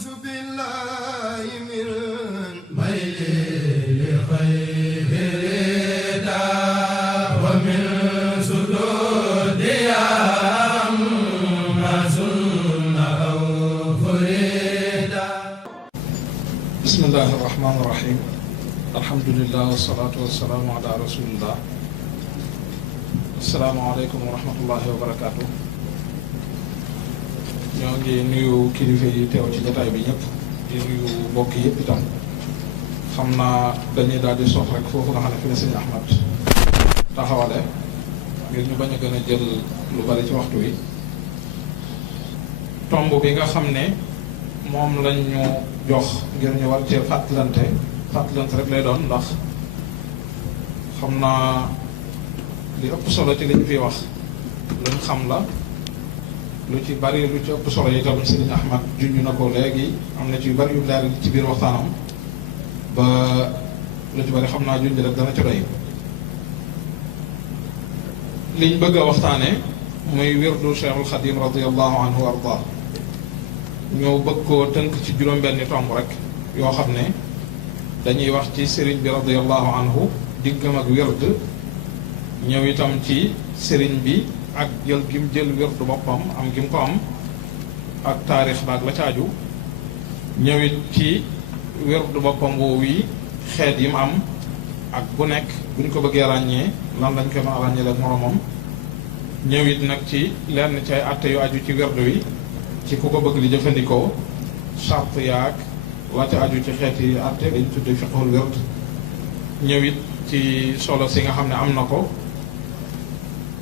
أعوذ بالله من ميل لخير رضا ومن سدود ما سن أو فريدا. بسم الله الرحمن الرحيم. الحمد لله والصلاة والسلام على رسول الله. السلام عليكم ورحمة الله وبركاته. ñoo ngi nuyu kilifa yi teew ci jotaay bi ñëpp di nuyu mbokk yëpp itam xam naa dañuy daal di sox rek foofu nga xam ne fi ne sëñ Ahmad taxawale ngir ñu bañ a gën a jël lu bari ci waxtu wi. tomb bi nga xam ne moom lañ ñu jox ngir ñu war cee fàttalante rek lay doon, ndax xam naa li ëpp solo ci liñ fi wax luñ xam la, lu ci bari lu ci ëpp solo yi tam Sëriñ Ahmad junj na ko léegi, am na ci yu bari yu leer ci biir waxtaanam ba lu ci bari xam naa junj rek dana ci doy. liñ bëgg a waxtaane muy wirdu Cheikhul Xadim radiyallahu anhu wa arda, ñoo bëgg koo tënk ci juróom-benni tomb rek yoo xam ne dañuy wax ci sëriñ bi radiyallahu anhu diggam ak wird, ñëw itam ci sëriñ bi ak jël gim jël wirdu boppam am gim ko am ak taarix baag la caaju, ñëwit ci wirdu boppam woowu yi xeet yi mu am ak bu nekk buñ ko bëggee ràññee lan lañ koy mën a ràññee ak moromam, ñëwit nag ci lenn ci ay atte yu aju ci wirdu wi ci ku ko bëgg di jëfandikoo, chart yaag la ca aju ci xeeti atte dañ tudde fiqhul wird, ñëwit ci solo si nga xam ne am na ko,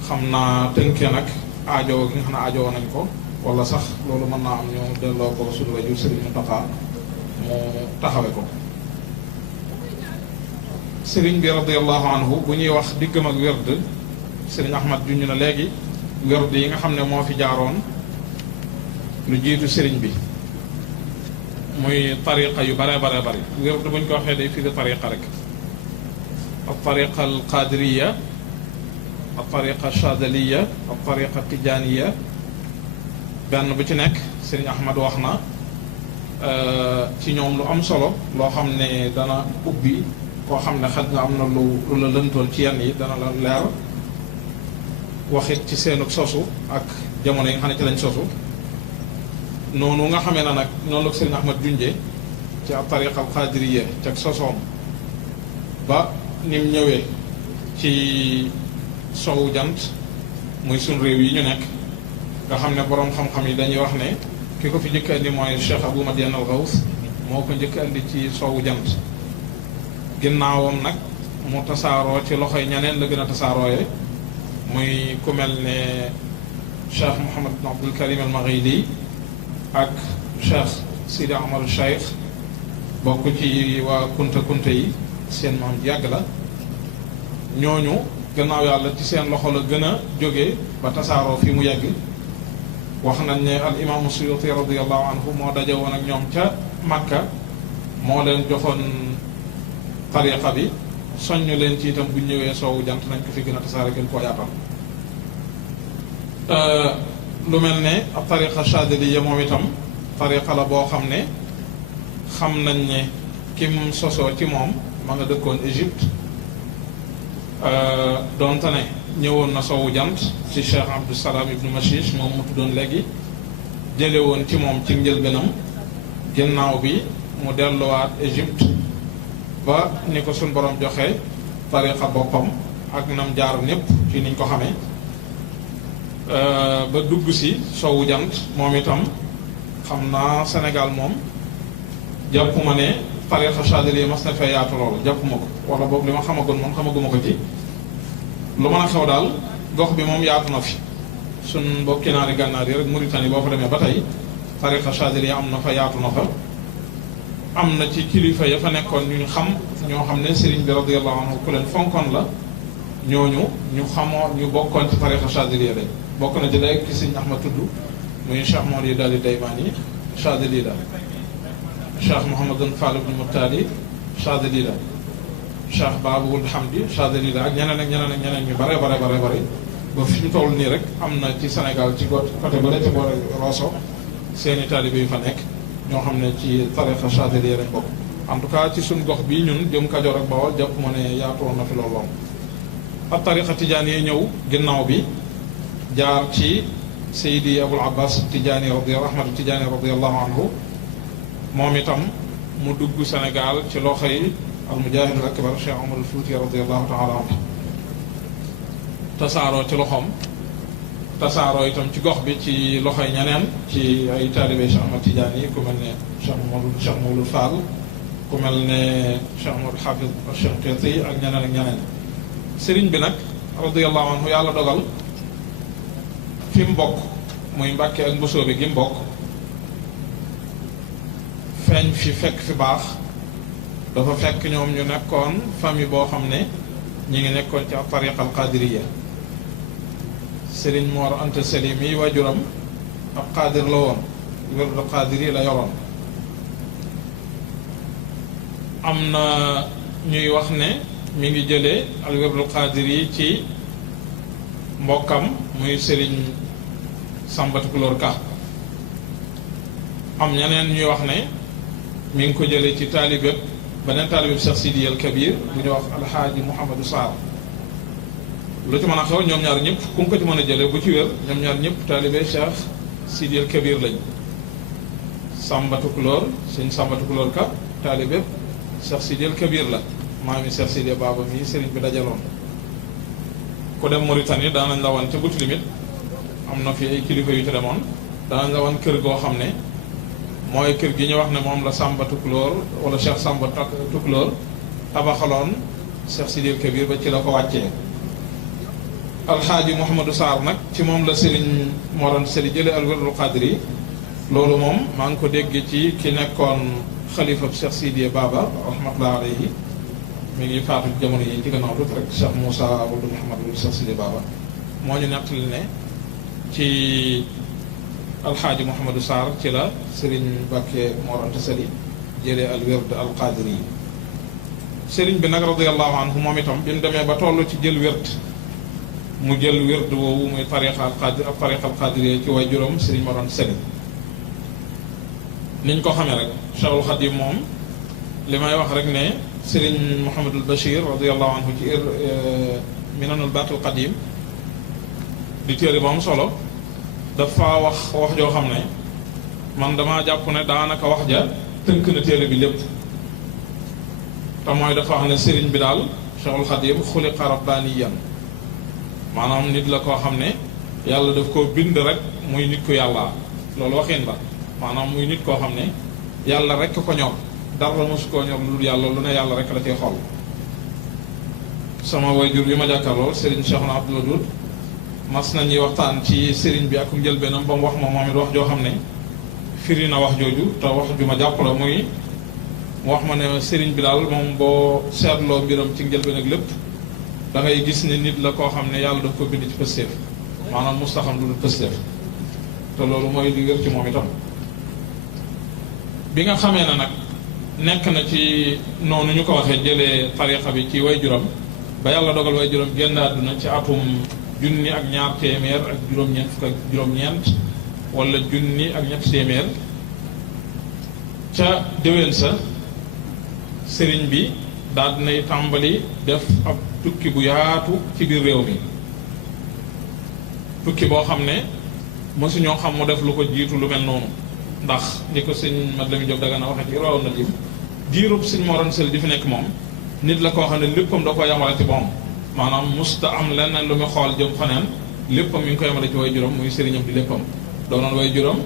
xam naa tënkee nag aajo gi nga xam ne aajowoo nañ ko, wala sax loolu mën naa am ñu delloo ko suñu wajur Sëriñ Muntaxa mu taxawe ko. sëriñ bi radiyallahu anhu bu ñuy wax diggam ak wird, Sëriñ Ahmad junj na léegi wird yi nga xam ne moo fi jaaroon lu jiitu sëriñ bi, muy tariqa yu bare bare bari. wird buñ ko waxee day firi tariqa rek, al tariqa al qadiriya, al tariqa chadaliya, al tariqa tijaniya, benn bu ci nekk Sëriñ Ahmad wax na ci ñoom lu am solo loo xam ne dana ubbi koo xam ne xaj nga am na lu la lëntoon ci yenn yi dana la leer, waxit ci seenu sosu ak jamono yi nga xam ne ci lañ sosu. noonu nga xamee na nag noonu la ko Sëriñ Ahmad junje ci ab tariqa al qadiriya ci ak sosoom ba nim ñëwee ci sowu jant muy sun réew yi ñu nekk, nga xam ne boroom xam-xam yi dañuy wax ne ki ko fi njëkk andi mooy Cheikh Abou Madiane al Ghaws, moo ko njëkk andi ci sowu jant. ginnaawam nag mu tasaaroo ci loxoy ñeneen la gën a tasaarooye, muy ku mel ne Cheikh Mouhamad bin Abdul Karim al Maghidi ak Cheikh Sidi Amar Cheikh, bokk ci waa kunta yi, seen maam yàgg la. ñooñu gannaaw yàlla ci seen loxo la gën a jóge ba tasaaroo fi mu yegg. wax nañ ne al imaamu Suyuti radiyallahu anhu moo daje woon ak ñoom ca Makka, moo leen joxoon tariqa bi, soññu leen ci itam bu ñëwee soowu jant nañ ko fi gën a tasaare gën koo yaatal. lu mel ne ab tariqa chadiliya moom itam tariqa la boo xam ne xam nañ ne kim sosoo ci moom ma nga dëkkoon Égypte, donte ne ñëwoon na soowu jant ci Cheikh Abdou Salam ibnu Mashish moom mu tuddoon léegi, jële woon ci moom ci njëlbéenam, ginnaaw bi mu delluwaat Égypte ba ni ko suñ borom joxe tariqa boppam ak nam jaar ñépp ci niñ ko xamee, ba dugg si soowu jant. moom itam xam naa Sénégal moom jàppuma ne tariqa chadiliya mas na fee yaatu loolu, jàppuma ko, wala boog li ma xamagoon moom xamaguma ko ci. lu mën a xew daal gox bi moom yaatu na fi, suñ mbokki naari gànnaar yi rek Mauritanie boo fa demee ba tey tariqa chadiliya am na fa, yaatu na fa. am na ci kilifa ya fa nekkoon ñu xam, ñoo xam ne sëriñ bi radiyallahu anhu ku leen fonkoon la, ñooñu ñu xamoo ñu bokkoon ci tariqa chadiliya lañ. bokk na ci léegi ki sëriñ Ahmad tudd muy Cheikh Mawlid daal di Daymaani chadili la, Cheikh Mouhamadou Fall ibn Muttali chadili la, Cheikh Babul Hamdi chadili la, ak ñeneen ñu bare ba fi ñu toll nii rek am na ci Sénégal ci côté ba la ci boor Rosso seeni taalibe yu fa nekk ñoo xam ne ci tariqa Chadiliya lañ bokk. en tout cas ci suñ gox bii ñun jëm Kajoor ak Bawol jàpp ma ne yaatoon na fi loolu. ak tariqa Tijaani yi ñëw ginnaaw bi jaar ci Seydi Abul Abbas Tijaani Ahmad Tijaani radiyallahu anhu moom itam mu dugg Sénégal ci loxoy al mujahid al akbar Cheikh Omar al Fouti radiyallahu taala anhu tasaaroo ci loxoom tasaaroo itam ci gox bi ci loxoy ñeneen ci ay taalibe Cheikh Ahmad Tijaani yi ku mel ne Cheikh Mawlud Fall ku mel ne Cheikh Mawlud Hafiz Shinqiti ak ñeneen ak ñeneen. sëriñ bi nag radiyallahu anhu yàlla dogal fi mu bokk muy Mbàkke ak Mbusoobe gi mu bokk feeñ fi fekk fi baax dafa fekk ñoom ñu nekkoon famille boo xam ne ñi ngi nekkoon ci tariqa al qadiriya sëriñ Mor Anta Sali mi waajuram ab qadir la woon wérdu qadiri la yoroon am na ñuy wax ne mi ngi jëlee al wérdul qadiri ci mbokkam muy sëriñ Samba Tukulóor Ka am ñeneen ñuy wax ne mi ngi ko jëlee ci taalibeb beneen taalibeb Cheikh Sidi al Kabir bu ñuy wax alxaaji Mouhamadou Sarr lu ci mën a xew ñoom ñaar ñëpp ku ko ci mën a jëlee bu ci wér ñoom ñaar ñëpp taalibe Cheikh Sidi al Kabir lañ Samba Tukulóor sëñ Samba Tukulóor Ka taalibeb Cheikh Sidi al Kabir la maami Cheikh Sidi Baba mii sëriñ bi dajaloon ku dem Mauritanie daanañ la wan ca Boutilimit am na fi ay kilifa yu ci demoon daanañ la wan kër goo xam ne mooy kër gi ñu wax ne moom la Samba Tukulóor wala Cheikh Samba Tukulóor tabaxaloon Cheikh Sidi El Kabir ba ci la ko wàccee. alxaaji Mouhamadou Sarr nag ci moom la sëriñ moo doon sëriñ jële al wérdul qadiri loolu moom maa ngi ko dégg ci ki nekkoon xalifa Cheikh Sidi Baba rahmatullahi alayhi mi ngi faatu jamono yi ci gannaaw tuuti rek Cheikh Moussa Abdou Mouhamad Cheikh Sidi Baba moo ñu nettali ne ci alxaaji Mouhamadou Sarr ci la Serigne Bakke Mor Anta Sali jëlee al wird al qadiri yi Serigne bi nag radiyallahu anhu moom itam bi mu demee ba toll ci jël wird mu jël wird woowu muy tariqa al qadiri ci way juróom Serigne Mor Anta Sali niñ ko xamee rek Cheikhul Khadim moom li may wax rek ne Serigne Mouhamadul Bachir radiyallahu anhu ci Minanul Baqil Qadim di téere ba am solo dafa wax joo xam ne man damaa jàpp ne daanaka wax ja tënk na téere bi lépp te mooy dafa wax ne Serigne bi daal Cheikhul Khadim xuliqa rabbaniyan maanaam nit la koo xam ne yàlla daf koo bind rek muy nit ku yàlla loolu waxin la maanaam muy nit koo xam ne yàlla rek ko ñor dara mosu koo ñor lu dul yàlla lu ne yàlla rek la cay xool sama waajur bi ma jàkkaarloo Serigne Cheikhouna Abdoul Wadoud mas nañuy waxtaan ci Serigne bi ak njëlbeenam ba mu wax ma moom it wax joo xam ne firi na wax jooju te wax ju ma jàpp la muy mu wax ma ne Serigne bi daal moom boo seetloo mbiram ci njëlbeen ak lépp da ngay gis ne nit la koo xam ne yàlla daf ko bind ci pësteef maanaam mustaxam lu dul pësteef te loolu mooy li wér ci moom itam bi nga xamee ne nag nekk na ci noonu ñu ko waxee jëlee tariqa bi ci waajuram ba yàlla dogal waajuram génn àdduna ci atum junni ak ñaar téeméer ak juróom-ñeent fukk ak juróom-ñeent wala junni ak ñett téeméer ca déwén sa sëriñ bi daal dinay tàmbali def ab tukki bu yaatu ci biir réew mi tukki boo xam ne mosuñoo xam mu def lu ko jiitu lu mel noonu ndax ni ko sëñ Mat Lamin Jóob Dagana waxee ci rawoon na lim diirub sëñ Mor Anta Sali di fi nekk moom nit la koo xam ne léppam da ko yamale ci moom maanaam musta am leneen lu muy xool jëm faneen léppam mi ngi ko yamale ci way juróom muy sëriñam di léppam doonoon way juróom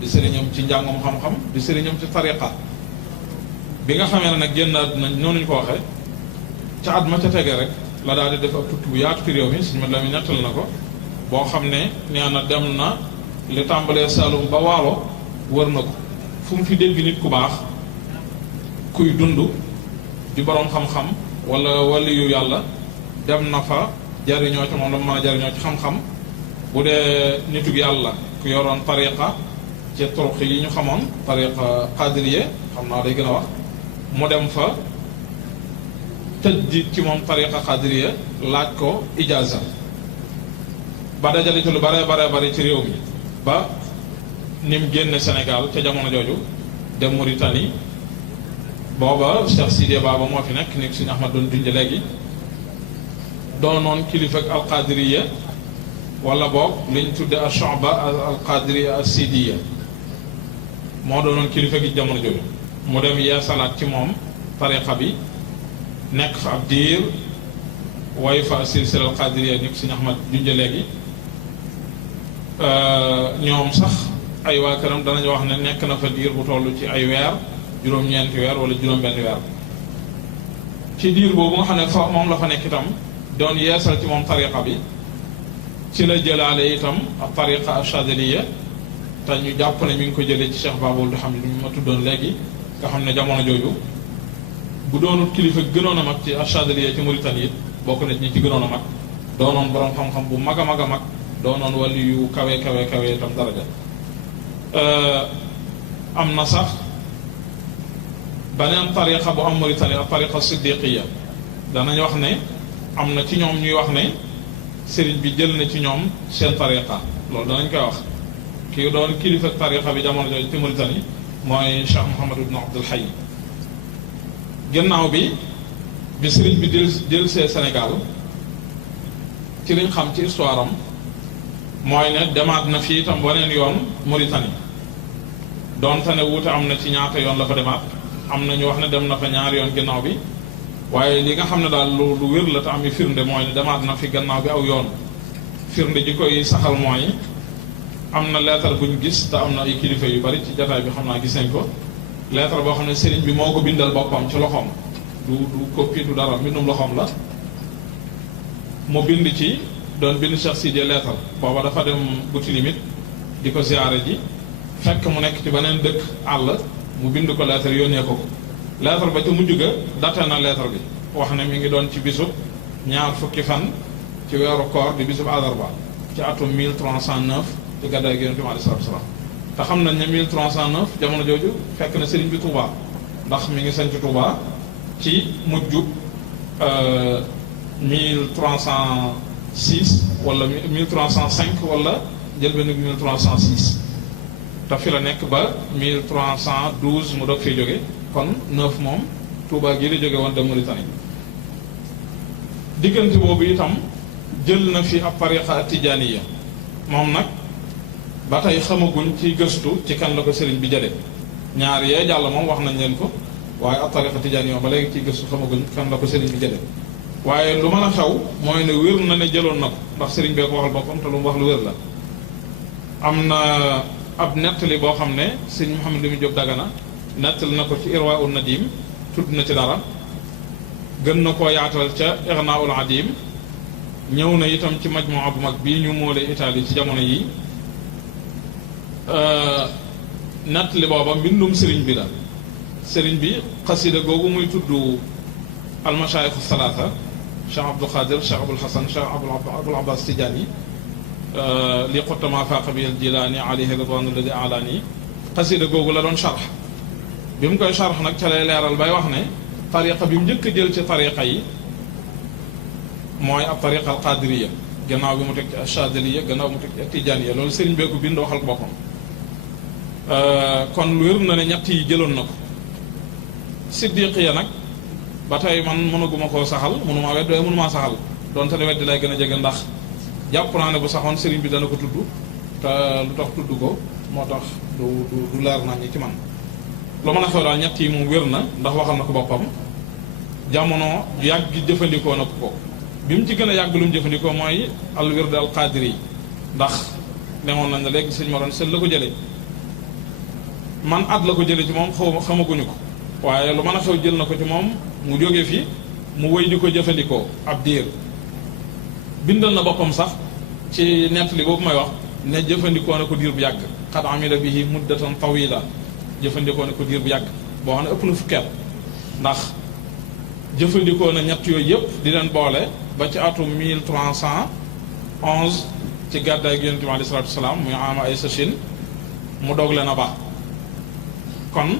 di sëriñam ci njàngum xam-xam di sëriñam ci tariqa bi nga xamee ne nag génn àdduna noonu ñu ko waxee ca at ma ca tege rek la daal di def ab tukki bu yaatu ci réew mi sëñ Mat Lamin nettal na ko boo xam ne nee na dem na li tàmbalee Saalum ba Waalo wër na ko fu mu fi dégg nit ku baax kuy dund di boroom xam-xam wala waliyu yàlla dem na fa jariñoo ci moom la mën a jariñoo ci xam-xam bu dee nitug yàlla ku yoroon tariqa ci turuq yi ñu xamoon tariqa qadiriye xam naa day gën a wax mu dem fa tëj di ci moom tariqa qadiriye laaj ko ijaza ba dajale ci lu bare bare bari ci réew mi ba ni mu génne Sénégal ca jamono jooju dem Mauritanie booba Cheikh Sidé Baba moo fi nekk nekk suñu Ahmad doon junj léegi doonoon kilifa ak alqadiriya wala boog liñ tudde ash-shu'ba alqadiriya as-sidiya moo doonoon kilifa gi jamono jooju mu dem yeesalaat ci moom tariqa bi nekk fa ab diir way fa silsila alqadiriya ni ko suñu Ahmad junj léegi ñoom sax ay waa këram danañ wax ne nekk na fa diir bu toll ci ay weer juróom-ñeenti weer wala juróom-benn weer ci diir boobu nga xam ne fa moom la fa nekk itam doon yeesal ci moom tariqa bi ci la jëlaale itam ak tariqa achadiliya te ñu jàpp ne mi ngi ko jëlee ci Cheikh Babul du xam ne ma tuddoon léegi nga xam ne jamono jooju bu doonul kilifa gënoon a mag ci achadiliya ci Mauritanie it bokk na ñi ci gënoon a mag doonoon borom xam-xam bu mag a mag a mag doonoon wali yu kawe itam daraja am na sax beneen tariqa bu am Mauritanie ak tariqa siddiqiya danañ wax ne am na ci ñoom ñuy wax ne sëriñ bi jël na ci ñoom seen tariqa loolu danañ koy wax kii doon kilifa tariqa bi jamono jooju ci Mauritanie mooy Cheikh Mouhamad ibn Abdul Hayy gannaaw bi sëriñ bi jël see Sénégal ci liñ xam ci histoire am mooy ne demaat na fii itam waneen yoon Mauritanie doonte ne wuute am na ci ñaata yoon la fa demaat am na ñu wax ne dem na fa ñaari yoon gannaaw bi waaye li nga xam ne daal lu wér la te am firnde mooy ne demaat na fi gannaaw bi aw yoon firnde ji koy saxal mooy am na leetar bu ñu gis te am na ay kilifa yu bari ci jataay bi xam naa gis nañ ko leetar boo xam ne sëriñ bi moo ko bindal boppam ci loxoom du copie du dara mbindum loxoom la mu bind ci doon bind Cheikh Sidé leetar booba dafa dem buti limite di ko ziyaare ji fekk mu nekk ci beneen dëkk àll mu bind ko leetar yónnee ko leetar ba ci mujj ga daté na leetar bi wax ne mi ngi doon ci bisub ñaar fukki fan ci weeru koor di bisub àllarba ci atum 1309 ci gàddaay gi Yonent bi alayhi salaatu wa salaam te xam nañ ne 1309 jamono jooju fekk na sëriñ bi Touba ndax mi ngi sanc Touba ci mujjub 1306 wala 1305 wala njëlbéen 1306 te fi la nekk ba 1312 mu doog fiy jóge kon 9 moom Touba gii la jóge woon dem Mauritanie diggante boobu itam jël na fi ab tariqa tijaaniya moom nag ba tey xamaguñ ci gëstu ci kan la ko sëriñ bi jële ñaar yee jàll moom wax nañ leen ko waaye ab tariqa tijaaniya ba léegi ci gëstu xamaguñ kan la ko sëriñ bi jële waaye lu mën a xew mooy ne wér na ne jëloon na ko ndax sëriñ bee ko waxal boppam te lu mu wax lu wér la am na ab nettali boo xam ne sëñ Mouhamed Lamine Diop Dagana nettali na ko ci Irwa ul Nadim tudd na ci dara gën na koo yaatal ca Igna ul Adim ñëw na itam ci majmua bu mag bii ñu moole Italie ci jamono yi nettali booba mbindum sëriñ bi la sëriñ bi xasida googu muy tudd almashaayixu salaasa Cheikh Abdul Xaadir Cheikh Abul Hasan Cheikh Abul Abbas Tijaani li xottama faaqa bi al Jilaani alayhi ridwaanu alladi alaani xasida googu la doon charx bi mu koy charx nag ca lay leeral bay wax ne tariqa bi mu njëkk a jël ci tariqa yi mooy ab tariqa al qadiriya gannaaw bi mu teg ci achadiliya gannaaw bi mu teg ci tijaaniya loolu sëriñ bee ko bind waxal boppam kon lu wér na ne ñett yi jëloon na ko siddiqiya nag ba tey man mënaguma koo saxal mënumaa wedd waaye mënumaa saxal donte ne weddi lay gën a jege ndax jàpp naa ne bu saxoon sëriñ bi dana ko tudd te lu tax tudd ko moo tax du leer naa ñi ci man lu mën a xew daal ñett yi moom wér na ndax waxal na ko boppam jamono yàgg jëfandikoo na ko bi mu ci gën a yàgg lu mu jëfandikoo mooy al wird al qadiri ndax nemoon nañ ne léegi sëñ Maroon sel la ko jëlee man at la ko jëlee ci moom xamaguñu ko waaye lu mën a xew jël na ko ci moom mu jóge fi mu wëy di ko jëfandikoo ab diir bindal na boppam sax ci nettali boobu may wax ne jëfandikoo na ko diir bu yàgg xad amila bihi muddatan tawila jëfandikoo na ko diir bu yàgg boo xam ne ëpp na fukki at ndax jëfandikoo na ñett yooyu yëpp di leen boole ba ci atum 1311 ci gàddaay gi Yonent bi alayhi salaatu wasalaam muy ama ay sachin mu doog leen a baax kon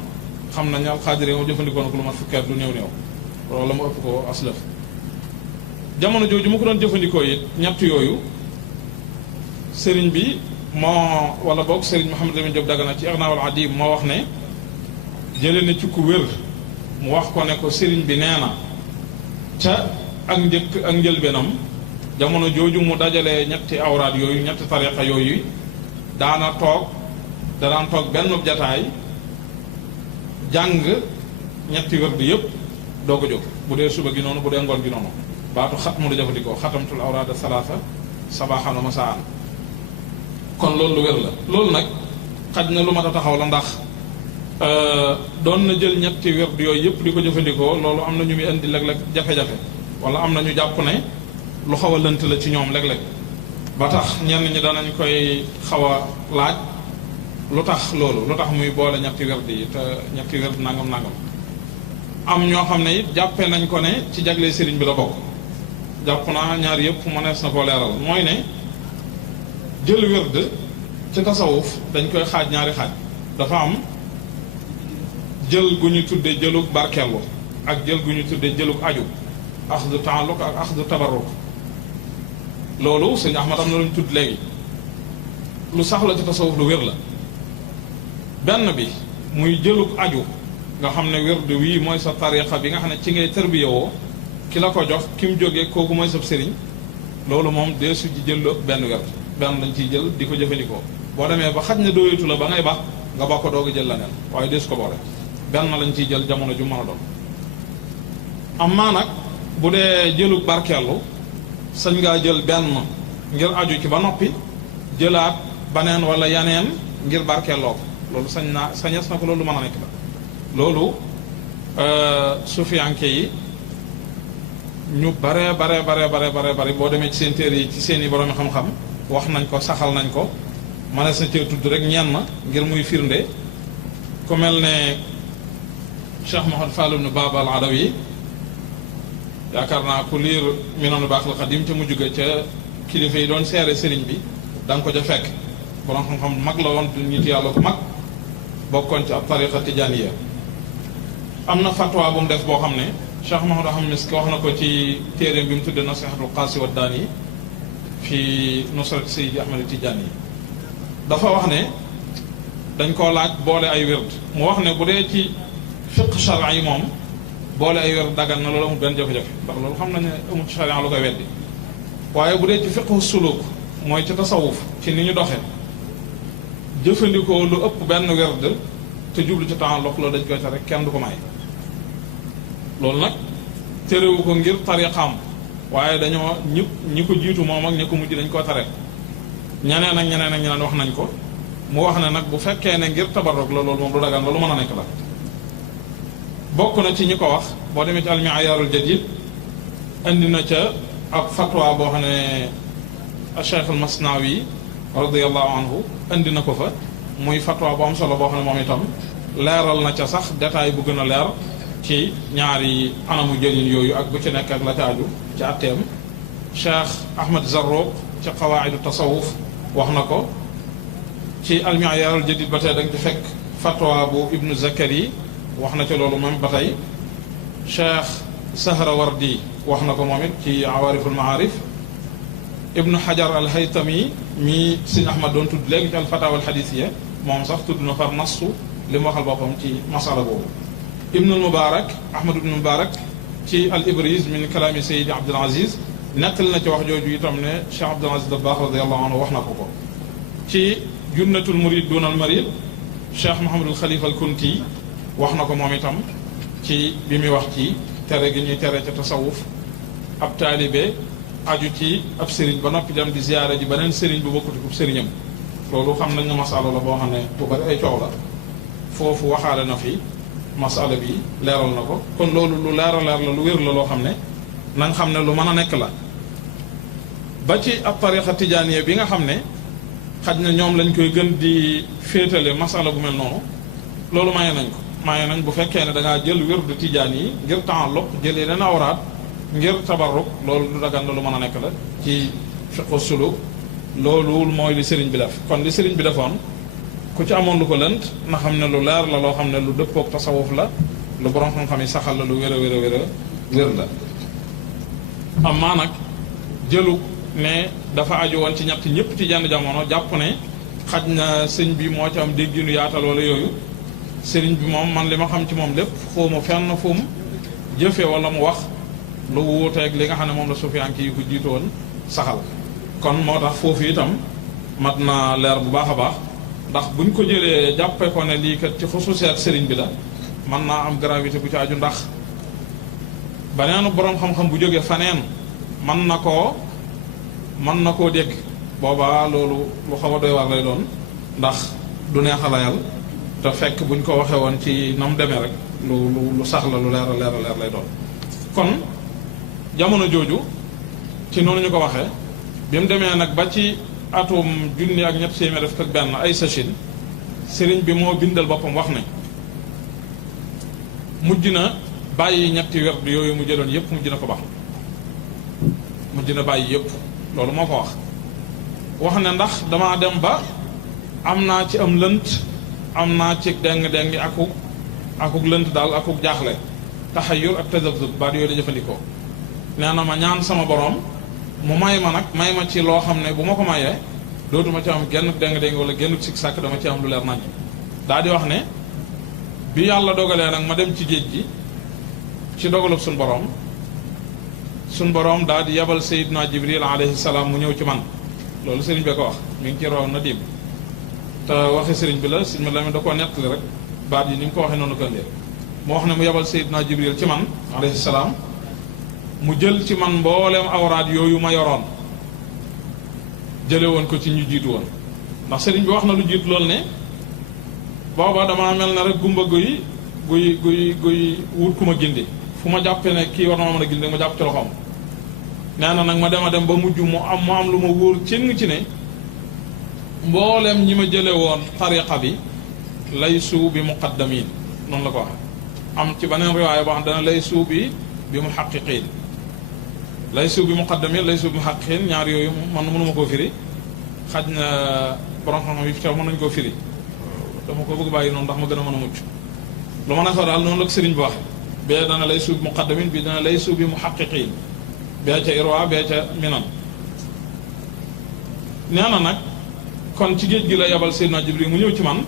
xam nañ alxaadiri moom jëfandikoo na ko lu mat fukki at lu néew loolu la mu ëpp ko aslëf jamono jooju mu ko doon jëfandikoo it ñett yooyu sëriñ bi moo wala boog sëriñ Mouhamed Lamine Diop Dagana ci Igna ul Adim moo wax ne jële na ci ku wér mu wax ko ne ko sëriñ bi nee na ca ak njëkk ak njëlbeenam jamono jooju mu dajalee ñetti awraat yooyu ñetti tariqa yooyu danaan toog benn jataay jàng ñetti wérd yépp doog a jóg bu dee suba gi noonu bu dee ngoon gi noonu baatu xat mu la jëfandikoo xatamtul awraad salaasa sabaaxan wa masaan kon loolu lu wér la loolu nag xaj na lu mat a taxaw la ndax doon na jël ñetti wérd yooyu yëpp di ko jëfandikoo loolu am na ñu muy indi léeg-léeg jafe-jafe wala am na ñu jàpp ne lu xaw a lënt la ci ñoom léeg-léeg ba tax ñenn ñi danañ koy xaw a laaj lu tax loolu lu tax muy boole ñetti wérd yi te ñetti wérd nangam am ñoo xam ne it jàppee nañ ko ne ci jagle sëriñ bi la bokk jàpp naa ñaar yëpp mënees na ko leeral mooy ne jël wérd ci tasawuf dañ koy xaaj ñaari xaaj dafa am jël gu ñu tudde jëlug barkellu ak jël gu ñu tudde jëlug aju axdu taalluq ak axdu tabarruk loolu sëñ Ahmad am na lu ñu tudd léegi lu sax la ci tasawuf lu wér la benn bi muy jëlug aju nga xam ne wérdu wii mooy sa tariqa bi nga xam ne ci ngay tarbiyewoo ki la ko jox ki mu jógee kooku mooy sab sëriñ loolu moom deesu ci jël lu benn werd benn lañ ciy jël di ko jëfandikoo boo demee ba xaj na dooyatu la ba ngay bax nga ba ko doog a jël la neen waaye deesu ko boole benn lañ ciy jël jamono ju mën a doon am maa nag bu dee jëlug barkeelu sañ ngaa jël benn ngir aju ci ba noppi jëlaat baneen wala yaneen ngir barkeeloo ko loolu sañes na ko loolu mën a nekk la loolu sufiyanke yi ñu bare boo demee ci seen téere yi ci seen i borom xam-xam wax nañ ko saxal nañ ko mënees na cee tudd rek ñenn ngir muy firnde ku mel ne Cheikh Mouhamed Fall ibn Baba al Adawi yaakaar naa ku liir Minanu Baaxil Xadim ca mujj ga ca kilifa yi doon seere sëriñ bi da nga ko ca fekk borom xam-xam mag la woon nit yàlla ko mag bokkoon ci ab tariqa tijaaniya am na fatwa bu mu def boo xam ne Cheikh Mahamadou Ahmad Miski wax na ko ci téere bi mu tudde Nasihatul Qaasi wa Daani fi nusrat Seydi Ahmad Tijaani dafa wax ne dañ koo laaj boole ay wird mu wax ne bu dee ci fiqh shar'i yi moom boole ay wird dagan na loolu amul benn jafe-jafe ndax loolu xam nañ ne amul ci sharia lu koy weddi waaye bu dee ci fiqh suluk mooy ci tasawuf ci ni ñu doxe jëfandikoo lu ëpp benn wird te jublu ci taalluq loolu dañ koy tere kenn du ko may loolu nag terewu ko ngir tariqaam waaye dañoo ñi ko jiitu moom ak ñi ko mujj dañ koo tere ñeneen ak ñeneen wax nañ ko mu wax ne nag bu fekkee ne ngir tabarruk la loolu moom du dagan loolu mën a nekk la bokk na ci ñi ko wax boo demee ci al-Mi'yarul Jadid indi na ca ab fatwa boo xam ne Cheikh al-Masnawi radiyallahu anhu indi na ko fa muy fatwa bu am solo boo xam ne moom itam leeral na ca sax détail bu gën a leer ci ñaari anamu jëlin yooyu ak bu ci nekk ak la caaju ci atteem Cheikh Ahmad Zarruq ci qawaidu tasawuf wax na ko ci al-Mi'yar al-Jadid ba tey da nga ci fekk fatwa bu Ibnu Zakari wax na ci loolu même ba tey Cheikh Sahrawardi wax na ko moom it ci Awaariful Maarif Ibnu Hajar al-Haytami mi Sëñ Ahmad doon tudd léegi ci al-Fatawa al-Hadisiya moom sax tudd na far nassu li mu waxal boppam ci masala boobu Ibnu al-Mubarak Ahmad ibnu al-Mubarak ci al-Ibriz min kalaami Seydi Abdul Aziz nettali na ci wax jooju itam ne Cheikh Abdul Aziz Dabakh radiyallahu anhu wax na ko ci Junnatul Murid Dunal Marid Cheikh Mouhamadul Khalifa al-Kunti wax na ko moom itam ci bi muy wax ci tere gi ñuy tere ca tasawuf ab taalibe aju ci ab sëriñ ba noppi dem di ziyaare ji beneen sëriñ bu bokkut ak sëriñam loolu xam nañ ne masala la boo xam ne bu bari ay coow la foofu waxaale na fi masala bi leeral na ko kon loolu lu leer la lu wér la loo xam ne nañ xam ne lu mën a nekk la ba ci ab tariqa tijaaniya bi nga xam ne xaj na ñoom lañ koy gën di féetale masala bu mel noonu loolu maye nañ ko maye nañ bu fekkee ne da ngaa jël wirdu tijaan yi ngir taalluq jëlee leen awraat ngir tabarruk loolu du dagan lu mën a nekk la ci fiqhu suluk loolu mooy li sëriñ bi def kon li sëriñ bi defoon ku ci amoon lu ko lënt na xam ne lu leer la loo xam ne lu dëppook tasawuf la lu borom xam-xam yi saxal la lu wér a wér la amaa nag jëlu ne dafa aju woon ci ñett ñëpp ci jenn jamono jàpp ne xaj na sëñ bi moo ci am dégginu yaatal wala yooyu sëriñ bi moom man li ma xam ci moom lépp xawma fenn fu mu jëfe wala mu wax lu wuuteeg li nga xam ne moom la sufiyanki yi ko jiitu woon saxal kon moo tax foofu itam mat na leer bu baax a baax ndax buñ ko jëlee jàppee ko ne lii kat ci xususiyaat sëriñ bi la mën naa am gravité bu ci aju ndax baneenu boroom xam-xam bu jógee faneen mën na koo dégg boobaa loolu lu xaw a doy war lay doon ndax du neex a layal te fekk buñ ko waxee woon ci nam demee rek lu sax la lu leer a leer lay doon kon jamono jooju ci noonu ñu ko waxee bi mu demee nag ba ci atum 1701 ay sachin sëriñ bi moo bindal boppam wax ne mujj na bàyyi ñetti werd yooyu mu jëloon yépp mujj na ko baax mujj na bàyyi yépp loolu moo ko wax ne ndax damaa dem ba am naa ci am lënt am naa ci deng akuk lënt daal akuk jaaxle taxayur ak tazabzub baat yooyu la jëfandikoo nee na ma ñaan sama borom mu may ma ci loo xam ne bu ma ko mayee dootuma ci am genn deng wala genn sik sàkk dama ci am lu leer nañ daal di wax ne bi yàlla dogalee nag ma dem ci géej gi ci dogalub suñ borom daal di yebal Seydina Jibril alayhi salaam mu ñëw ci man loolu sëriñ bi ko wax mi ngi ci raw na dim te waxi sëriñ bi la sëriñ bi la da koo nettali rek baat yi ni mu ko waxee noonu ko indee mu wax ne mu yebal Seydina Jibril ci man alayhi salaam mu jël ci man mbooleem awraat yooyu ma yoroon jële woon ko ci ñu jiitu woon ndax sëriñ bi wax na lu jiitu loolu ne booba damaa mel ne rek gumba guy wut ku ma gindi fu ma jàppee ne kii war na ma mën a gindi ma jàpp ci loxoom nee na nag ma dem ba mujj mu am lu ma wóor cëng ci ne mbooleem ñi ma jële woon tariqa bi laysu bi muqaddamin noonu la ko waxe am ci beneen riwaaya boo xam dana laysu bi muhaqqiqin laysu bi muqaddamin laysu bi muhaqqiqin ñaar yooyu man mënuma koo firi xaj na borom xam-xam yi fi taw mën nañu koo firi dama ko bëgg bàyyi noonu ndax ma gën a mën a mucc lu ma neexoo daal noonu la ko sëriñ bi wax bee dana laysu bi muqaddamin bi dana laysu bi muhaqqiqin bee ca irwa bee ca minan nee na nag kon ci géej gi la yebal Seydina Jibril mu ñëw ci man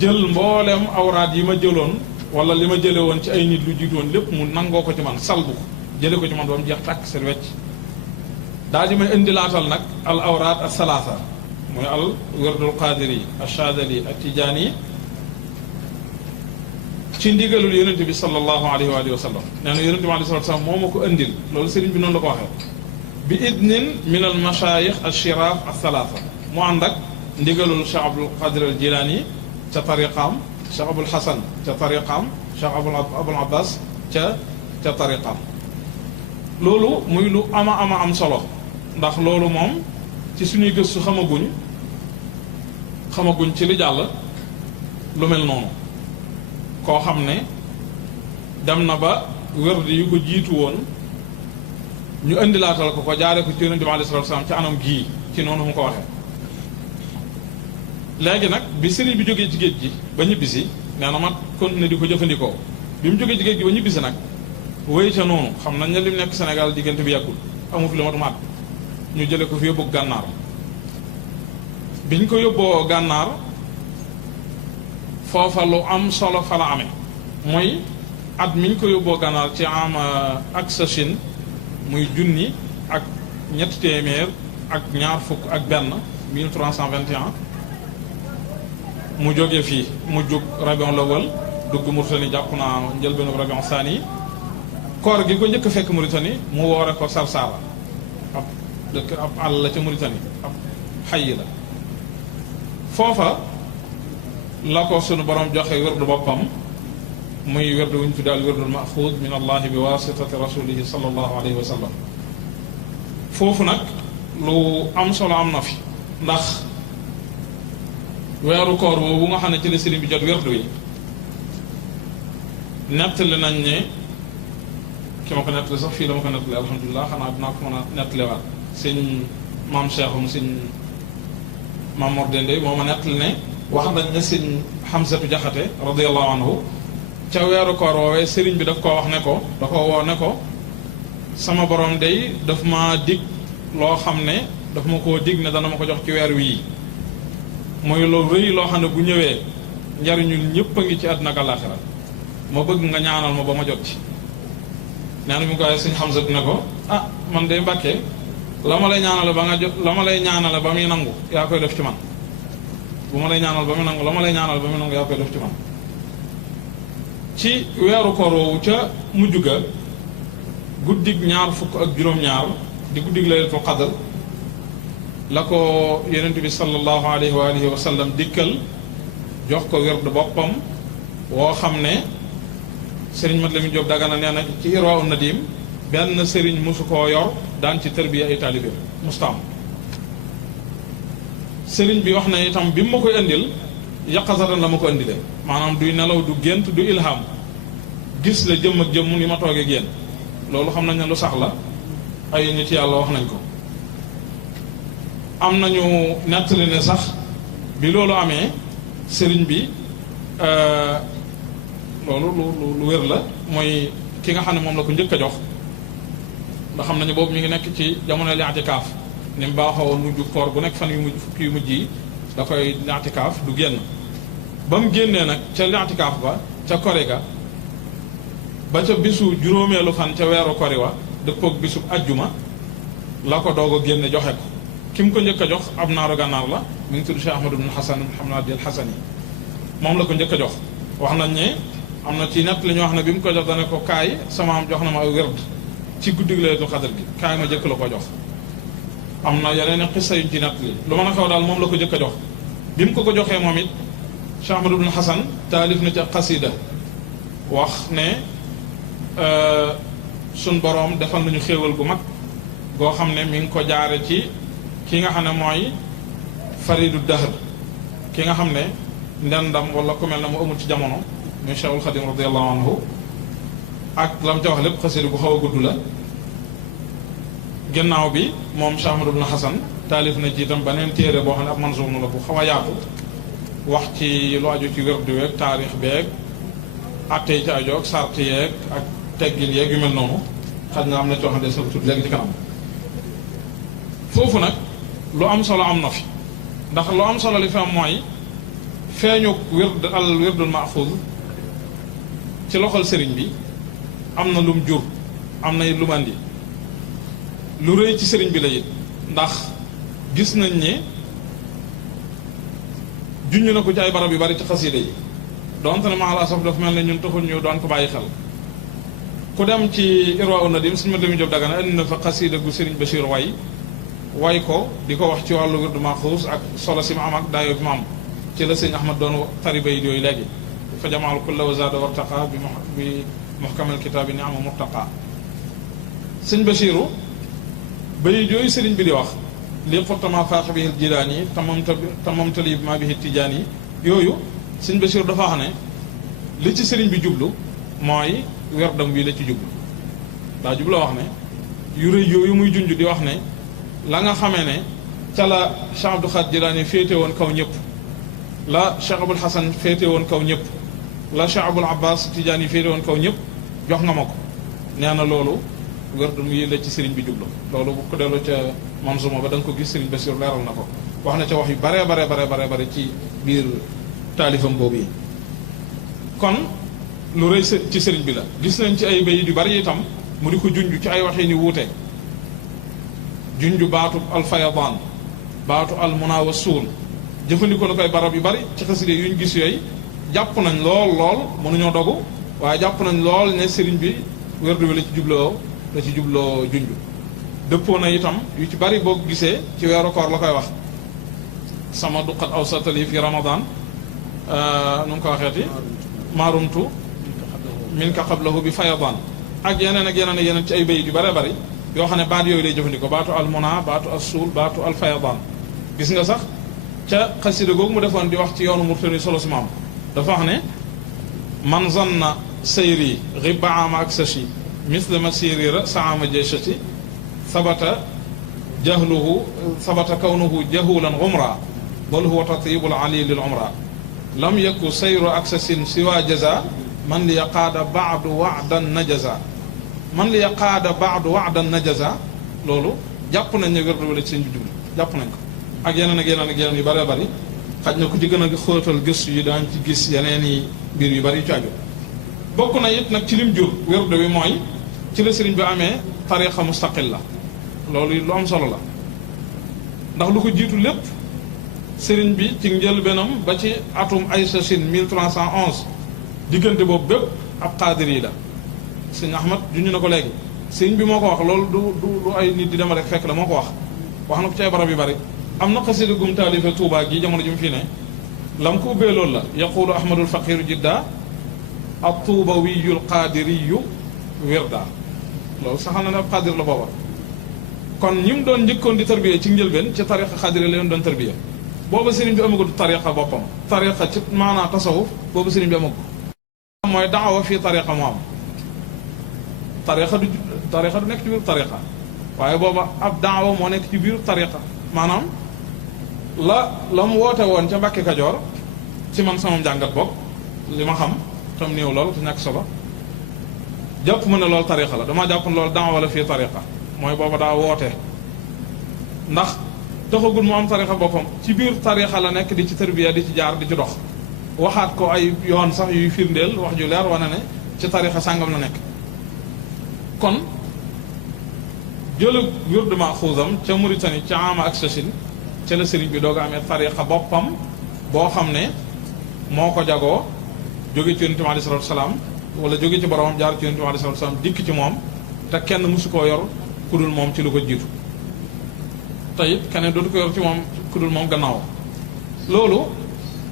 jël mbooleem awraat yi ma jëloon wala li ma jële woon ci ay nit lu jiitu woon lépp mu nangoo ko ci man salbu ko jële ko ci man ba mu jeex tàkk seen wecc daal di may indilaatal nag al awraat al salaasa mooy al werdul qadiri al shadali al tijaani ci ndigalul yonente bi sallallahu alayhi wa sallam nee na yonente bi alayhi salatu wasallam moo ma ko indil loolu sëriñ bi noonu la ko waxee bi idnin min al mashayikh al shiraf al salaasa mu ànd ak ndigalul Cheikh Abdul Qadir al Jilani ca tariqaam Cheikh Abul Hasan ca tariqaam Cheikh Abul Abbas ca tariqaam loolu muy lu ama am solo ndax loolu moom ci suñuy gëstu xamaguñ ci li jàll lu mel noonu koo xam ne dem na ba wérdi yu ko jiitu woon ñu indilaatal ko jaare ko ci Yonent bi alayhi salaatu wa salaam ci anam gii ci noonu mu ko waxee léegi nag bi sëriñ bi jógee ci géej gi ba ñibbisi nee na ma continuer di ko jëfandikoo bi mu jógee ci géej gi ba ñibbisi nag wéy ca noonu xam nañ ne li mu nekk Sénégal diggante bi yàggul amu fi lu matu at ñu jële ko fi yóbbu gànnaar biñ ko yóbboo gànnaar foofa lu am solo fa la amee mooy at miñ ko yóbboo gànnaar ci am ak sachin muy junni ak ñetti téeméer ak ñaar fukk ak benn 1321 mu jóge fii mu jug Rabiul Awwal dugg Mauritanie jàpp naa njëlbeenu Rabiul Saani koor gi ko njëkk a fekk Mauritanie mu woore ko Sarsara ab dëkk ab àll la ca Mauritanie ab xay la foofa la ko sunu borom joxe wérdu boppam muy wérdu wuñ tudde al wérdul maxuud min allahi bi wasitati rasulihi sallallahu alayhi wa sallam foofu nag lu am solo am na fi ndax weeru koor boobu nga xam ne ci la sëriñ bi jot wérdu yi nettali nañ ne ki ma ko nettali sax fii dama ko nettali alhamdulilah xanaa dinaa ko mën a nettaliwaat sëñ maam Cheikhum sëñ maam Mor Dende moo ma nettali ne wax nañ ne sëñ Hamzatu Jaxate radiyallahu anhu ca weeru koor woowee sëriñ bi daf koo wax ne ko da ko woo ne ko sama borom day daf ma dig loo xam ne daf ma koo dig ne dana ma ko jox ci weer wii mooy loolu rëy loo xam ne bu ñëwee njariñul ñëpp a ngi ci àdduna ak àllaaxira ma bëgg nga ñaanal ma ba ma jot ci. nee na mi ko waaye sëñ Hamza ne ko ah man de Mbàkke la ma lay ñaanale ba nga jot la ma lay ñaanale ba muy nangu yaa koy def ci man bu ma lay ñaanal ba muy nangu la ma lay ñaanal ba muy nangu yaa koy def ci man. ci weeru koor woowu ca mujj ga guddig ñaar fukk ak juróom-ñaar di guddig laylatul qadr la ko yonent bi sallallahu alayhi wa alihi wa sallam dikkal jox ko werd boppam woo xam ne sëriñ Mat Lamin Jóob Dagana nee na ci Irwa un Nadim benn sëriñ mosu koo yor daan ci tërbiya ay taalibe mustaam sëriñ bi wax na itam bi mu ma koy indil yaqazatan la ma ko indilee maanaam duy nelaw du gént du ilham gis la jëmm ak jëmm ni ma toogee ak yéen loolu xam nañ ne lu sax la ay nit yàlla wax nañ ko. am nañu nettali ne sax bi loolu amee sëriñ bi loolu lu wér la mooy ki nga xam ne moom la ko njëkk a jox ndax xam nañu boobu mi ngi nekk ci jamono li'tikaaf ni mu baaxoo mujj koor bu nekk fan yu mujj fukki yu mujj yi da koy li'tikaaf du génn ba mu génnee nag ca li'tikaaf ba ca kori ga ba ca bisu juróomeelu fan ca weeru kori wa dëppoog bisu ajjuma la ko doog a génne joxe ko ki mu ko njëkk a jox ab naaru gànnaar la mi ngi tudd Cheikh Ahmad ibn Hasan ibn Hamad al Hasani moom la ko njëkk a jox wax nañ ne am na ci nett li ñu wax ne bi mu ko jox dana ko kaay sama am jox na ma ay werd ci guddig laylatul qadr gi kaay ma jëkk la ko jox am na yeneen i xissa yuñ ci nett li lu mën a xew daal moom la ko njëkk a jox bi mu ko joxee moom it Cheikh Ahmad ibn Hasan taalif na ca xasida wax ne suñ boroom defal nañu xéewal gu mag goo xam ne mi ngi ko jaare ci ki nga xam ne mooy faridu dahr ki nga xam ne ndendam wala ku mel ne mu amul ci jamono muy Cheikhul Xadim radiyallahu anhu ak lam ca wax lépp xasida gu xaw a gudd la ginnaaw bi moom Cheikh Ahmad ibn Hasan taalif na ci itam beneen téere boo xam ne ab manzuum la bu xaw a yaatu wax ci lu aju ci wérdu weeg taarix beeg atte yi ci aju ak sart yeeg ak teggin yeeg yu mel noonu xaj na am na coo xam ne des na ko tudd léegi ci kanam foofu nag lu am solo am na fi ndax lu am solo li fi am mooy feeñu wirdul maxuuz ci loxol sëriñ bi am na lum jur am na lu mandi lu rëy ci sëriñ bi la it ndax gis nañ ne junñ na ko ci ay barab yu bari ci xasida yi donte ne maal asaf dafa mel ne ñun taxul ñu doon ko bàyyi xel ku dem ci Irwa un Nadim suñu Mat Lamin Jóob Dagana indi na fa xasida gu sëriñ Bachir way ko di ko wax ci wàllu wirdu maxuus ak solo si ma am ak daayoo bi ma am ci la sëñ Ahmad doon tari bayit yooyu léegi fa jamaal kulla wa zaada wartaqa bi muhkamal kitaabi ni ama murtaqa sëñ Bachiru bayit yooyu sëriñ bi di wax lii xurtama faax bihi jilaan yi tamamtali bi ma bihi tijaan yi yooyu sëñ Bachiru dafa wax ne li ci sëriñ bi jublu mooy werdam wi la ci jublu daa jublu wax ne yu rëy yooyu muy junj di wax ne la nga xamee ne ca la Cheikh Abdou Khadir Jilaani féete woon kaw ñëpp la Cheikh Abul Hasan féete woon kaw ñëpp la Cheikh Abul Abbas Tijaani féete woon kaw ñëpp jox nga ma ko nee na loolu werdum yi la ci sëriñ bi jublu loolu bu ko delloo ca manzuma ba da nga ko gis sëriñ Basiir leeral na ko wax na ca wax yu bare ci biir taalifam boobu yi kon lu rëy ci sëriñ bi la gis nañ ci ay bayit yu bari itam mu di ko junj ci ay waxee ni wuute junju baatu alfayadaan baatu almuna wa suul jëfandikoo na koy barab yu bari ci xaside yu ñu gis yooyu jàpp nañ lool mënuñoo dogu waaye jàpp nañ lool ne sëriñ bi werdu bi la ci jubloo junju dëppoo na itam yu ci bari boo gisee ci weeru koor la koy wax sama duqat aw satali fi ramadan nu mu ko waxeeti maarumtu min ka qablahu bi fayadaan ak yeneen ci ay bayit yu bare bari yoo xam ne baat yooyu lay jëfandikoo baatu almuna baatu assuul baatu alfayadaan gis nga sax ca xasida googu mu defoon di wax ci yoonu murtani solo si maam dafa wax ne man zanna sayri ghibba ama ak sachi misla masiri ra'sa ama jayshati sabata kawnuhu jahulan umra bal huwa tatyibul ali lil umra lam yaku sayru aksasin siwa jaza man li yaqaada baadu waadan najaza man li yaqaada baadu waadan najaza loolu jàpp nañ ne wérdu wala ci sëñ bi jublu jàpp nañ ko ak yeneen yu bëree bëri xaj na ku ci gën a xóotal gëstu yi daañ ci gis yeneen i mbir yu bari yu ci aju bokk na it nag ci lim jur wérdu bi mooy ci la sëriñ bi amee tariqa mustaqil la loolu lu am solo la ndax lu ko jiitu lépp sëriñ bi ci njëlbéenam ba ci atum ay sachin 1311 diggante boobu bépp ab xaadir yi la sëñ Ahmad junñu na ko léegi sëriñ bi moo ko wax loolu du ay nit di dema rek fekk la moo ko wax na ko ci ay barab yu bari am na xasida gum taalife Tuubaa gi jamono ji mu fi ne lam ko ubbee loolu la yaqulu ahmadul faqiru jidda at tuubawiyul qaadiriyu wirda loolu saxal na ne ab xaadir la booba kon ñi mu doon njëkkoon di tarbiya ci njëlbeen ci tariqa xaadiri la yoon doon tarbiya booba sëriñ bi amagul tariqa boppam tariqa ci maanaa tasawuf booba sëriñ bi amagul mooy daawa fii tariqa mu am tariqa du nekk ci biir tariqa waaye booba ab daawa moo nekk ci biir tariqa maanaam la mu woote woon ca Mbàkke Kajoor ci man sama njàngat bopp li ma xam tam néew lool te ñàkk solo jàpp ma ne loolu tariqa la dama jàpp ne loolu daawa la fii tariqa mooy booba daa woote ndax taxagul mu am tariqa boppam ci biir tariqa la nekk di ci tarbiya di ci jaar di ci dox waxaat ko ay yoon sax yuy firndeel wax ju leer wane ne ci tariqa sàngam la nekk kon jëlu wird maxuusam ca Mauritanie ca ama ak Sachin ca la sëriñ bi doog a amee tariqa boppam boo xam ne moo ko jagoo jóge ci yonent bi aleyhi salaatu wa salaam wala jóge ci boromam jaar ci yonent bi aleyhi salaatu wa salaam dikk ci moom te kenn mësu koo yor kudul moom ci lu ko jiitu te it keneen dootu ko yor ci moom kudul moom gannaaw loolu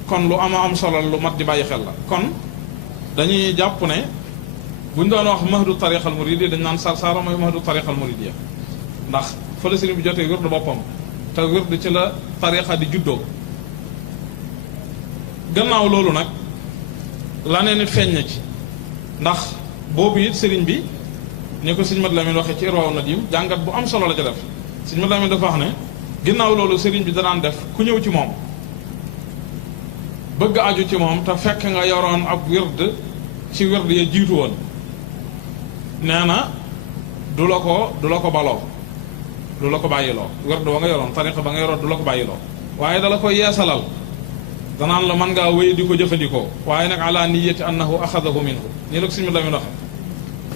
kon lu ama am solo lu mat di bàyyi xel la kon dañuy jàpp ne buñ doon wax mahdu tariqal muridi dañ naan Sarsara mooy mahdu tariqal muridiya ndax fa la sëriñ bi jotee wird boppam te wird ci la tariqa di juddoo gannaaw loolu nag la ne nit feeñ na ci ndax boobu it sëriñ bi ni ko sëñ Mat Lamin waxee ci Irwaaw Nadim jàngat bu am solo la ca def sëñ Mat Lamin dafa wax ne ginnaaw loolu sëriñ bi danaan def ku ñëw ci moom bëgg aju ci moom te fekk nga yoroon ab wird ci wird ya jiitu woon nee na du la ko baloo du la ko bàyyiloo wird ba nga yoroon tariqa ba nga yoroon du la ko bàyyiloo waaye dala koy yeesalal danaan la mën ngaa wéy di ko jëfandikoo waaye nag ala niyati annahu axadahu minhu nii la ko sëñ Mat Lamin waxe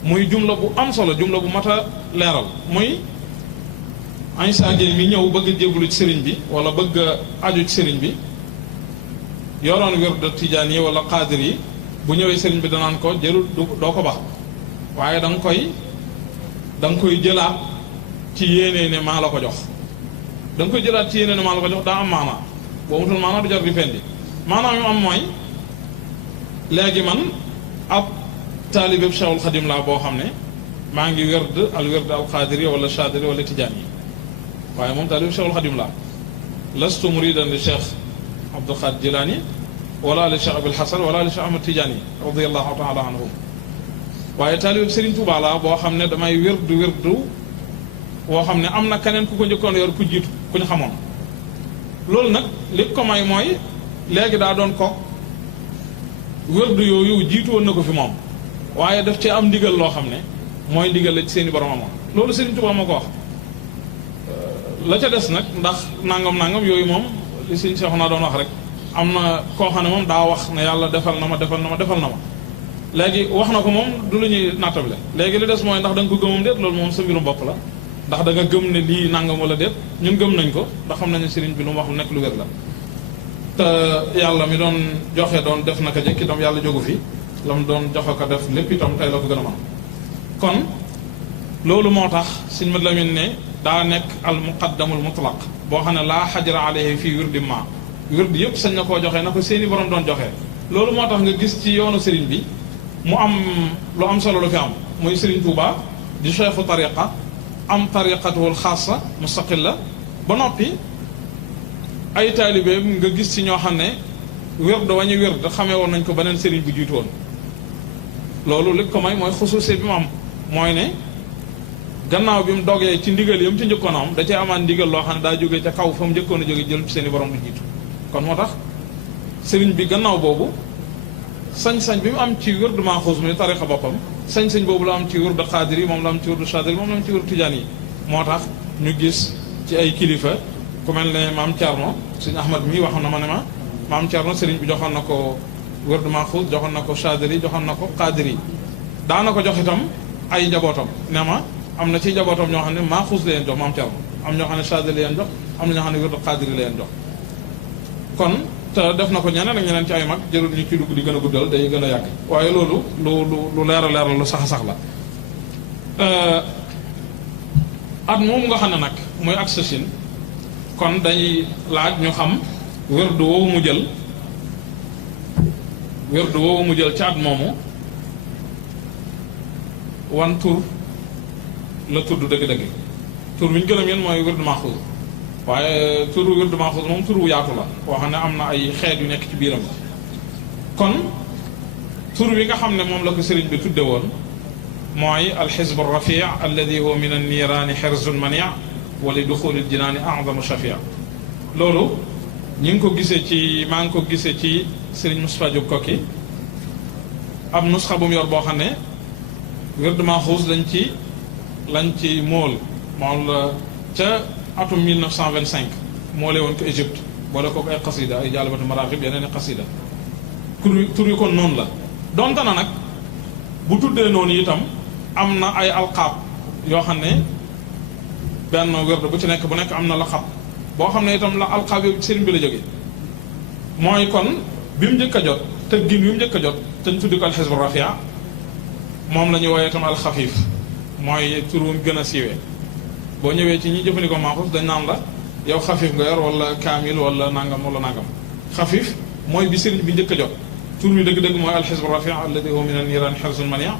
muy jumla bu am solo jumla bu mat a leeral muy Aïssa Gueye mi ñëw bëgg jébbalu ci sëriñ bi wala bëgg aju ci sëriñ bi yoroon wird tijaan yi wala xaadir yi bu ñëwee sëriñ bi danaan ko jërul doo ko bax waaye da nga koy jëlaat ci yéene ne maa la ko jox da nga koy jëlaat ci yéene ne maa la ko jox daa am maanaa boo mutul maanaa du jar di fendi maanaam yu am mooy léegi man ab taalibeb Cheikhul Xadim laa boo xam ne maa ngi wird al xaadiri wala chadiri wala tijaan yi waaye moom taalibeb Cheikhul Xadim laa lastu muridan li Cheikh Abdul Xaadir Jilaani wala li Cheikh Abul Hasan wala li Cheikh Ahmad Tijaani radiyallahu taala anhum waaye taalibeb Serigne Touba laa boo xam ne damay wirdu woo xam ne am na keneen ku ko njëkkoon yor ku jiitu ku ñu xamoon loolu nag li ko may mooy léegi daa doon ko wirdu yooyu jiitu woon na ko fi moom waaye daf cee am ndigal loo xam ne mooy ndigal la ci seen i borom amoon loolu Serigne Touba moo ko wax la ca des nag ndax nangam yooyu moom li Serigne Cheikh naa doon wax rek am na koo xam ne moom daa wax ne yàlla defal na ma léegi wax na ko moom du lu ñuy nattable léegi li des mooy ndax da nga ko gëmam déet loolu moom sa mbirum bopp la ndax da nga gëm ne lii nangam wala déet ñun gëm nañ ko ndax xam nañu Serigne bi lu mu wax lu nekk lu wér la te yàlla mi doon joxe doon def naka jëkk itam yàlla jógu fi la mu doon joxe ko def lépp itam tey la ko gën a man kon loolu moo tax Sëñ Mat Lamin ne daa nekk al muqaddamul mutlaq boo xam ne laa xajra alayhi fii wirdi ma wirdi yëpp sañ na koo joxe na ko seeni borom doon joxe loolu moo tax nga gis ci yoonu Serigne bi mu am lu am solo lu fi am muy Serigne Touba di cheikhu tariqa am tariqatuhul xaasa mustaqilla ba noppi ay taalibeem nga gis ci ñoo xam ne wird wañu wird xamee woon nañ ko beneen Serigne bu jiitu woon loolu li ko may mooy xusuuse bi mu am mooy ne gannaaw bi mu dogee ci ndigal yam ci njëkkoon am da cee amaan ndigal loo xam ne daa jógee ca kaw fa mu njëkkoon a jóge jël ci seen i borom lu jiitu kon moo tax Serigne bi gannaaw boobu sañ-sañ bi mu am ci wirdu Maxuus mi tariqa boppam sañ-sañ boobu la am ci wirdu xaadir yi moom la am ci wirdu chadiri moom la am ci wirdu tijaan yi moo tax ñu gis ci ay kilifa ku mel ne maam Thierno Sëñ Ahmad mii wax na ma ne ma maam Thierno sëriñ bi joxoon na ko wërdu Maxuus, joxoon na ko Chadili, joxoon na ko Qadiri. daana ko jox itam ay njabootam ne ma am na ci njabootam ñoo xam ne Maxuus la leen jox maam Thierno, am ñoo xam ne Chadili la leen jox, am na ñoo xam ne wërdu Qadiri la leen jox. kon te def na ko ñeneen ak ñeneen ci ay mag, jërul ñu ci dugg di gën a guddal, day gën a yàgg. waaye loolu lu leer a leer la, lu sax a sax la. at moom nga xam ne nag mooy ak sësin, kon dañuy laaj ñu xam wërdu woowu mu jël ci at moomu wan tur la tudd dëgg-dëgg. tur bi ñu gën a miin mooy wërdu Maxuus, waaye turu wërdu Maxuus moom tur wu yaatu la boo xam ne am na ay xeet yu nekk ci biiram. kon tur wi nga xam ne moom la ko sëriñ bi tudde woon mooy alxizbu rafi alladi huwa min anniiraani xirzun mania wa li duxuli ljinaani azamu shafia. loolu ñi ngi ko gisee ci maa ngi ko gisee ci sëriñ Moustapha Diop Kokki ab nusxa bu mu yor boo xam ne wërdu Maxuus lañ ci mool moom la ca atum 1925 moo lee woon ko Égypte boole ko ay xasida, ay jaalibatu maraaxib, yeneen i xasida. tur yi kon noonu la donte na nag bu tuddee noonu itam am na ay alqaab yoo xam ne benn wërdu bu ci nekk bu nekk am na laqab boo xam ne itam la alqaab yi sëriñ bi la jógee. mooy kon bi mu njëkk a jot tëggin bi mu njëkk a jot te ñu tuddi ko alxisbu rafia moom la ñuy woowee itam alxafiif, mooy tur wu gën a siiwee. boo ñëwee ci ñi jëfandikoo Maxuus dañ naan la yow xafiif nga yor wala kaamil wala nangam wala nangam. xafiif mooy bi sëriñ bi njëkk a jot, tur bi dëgg-dëgg mooy alxisbu rafia alladi huwa min anniiraani xirzun mania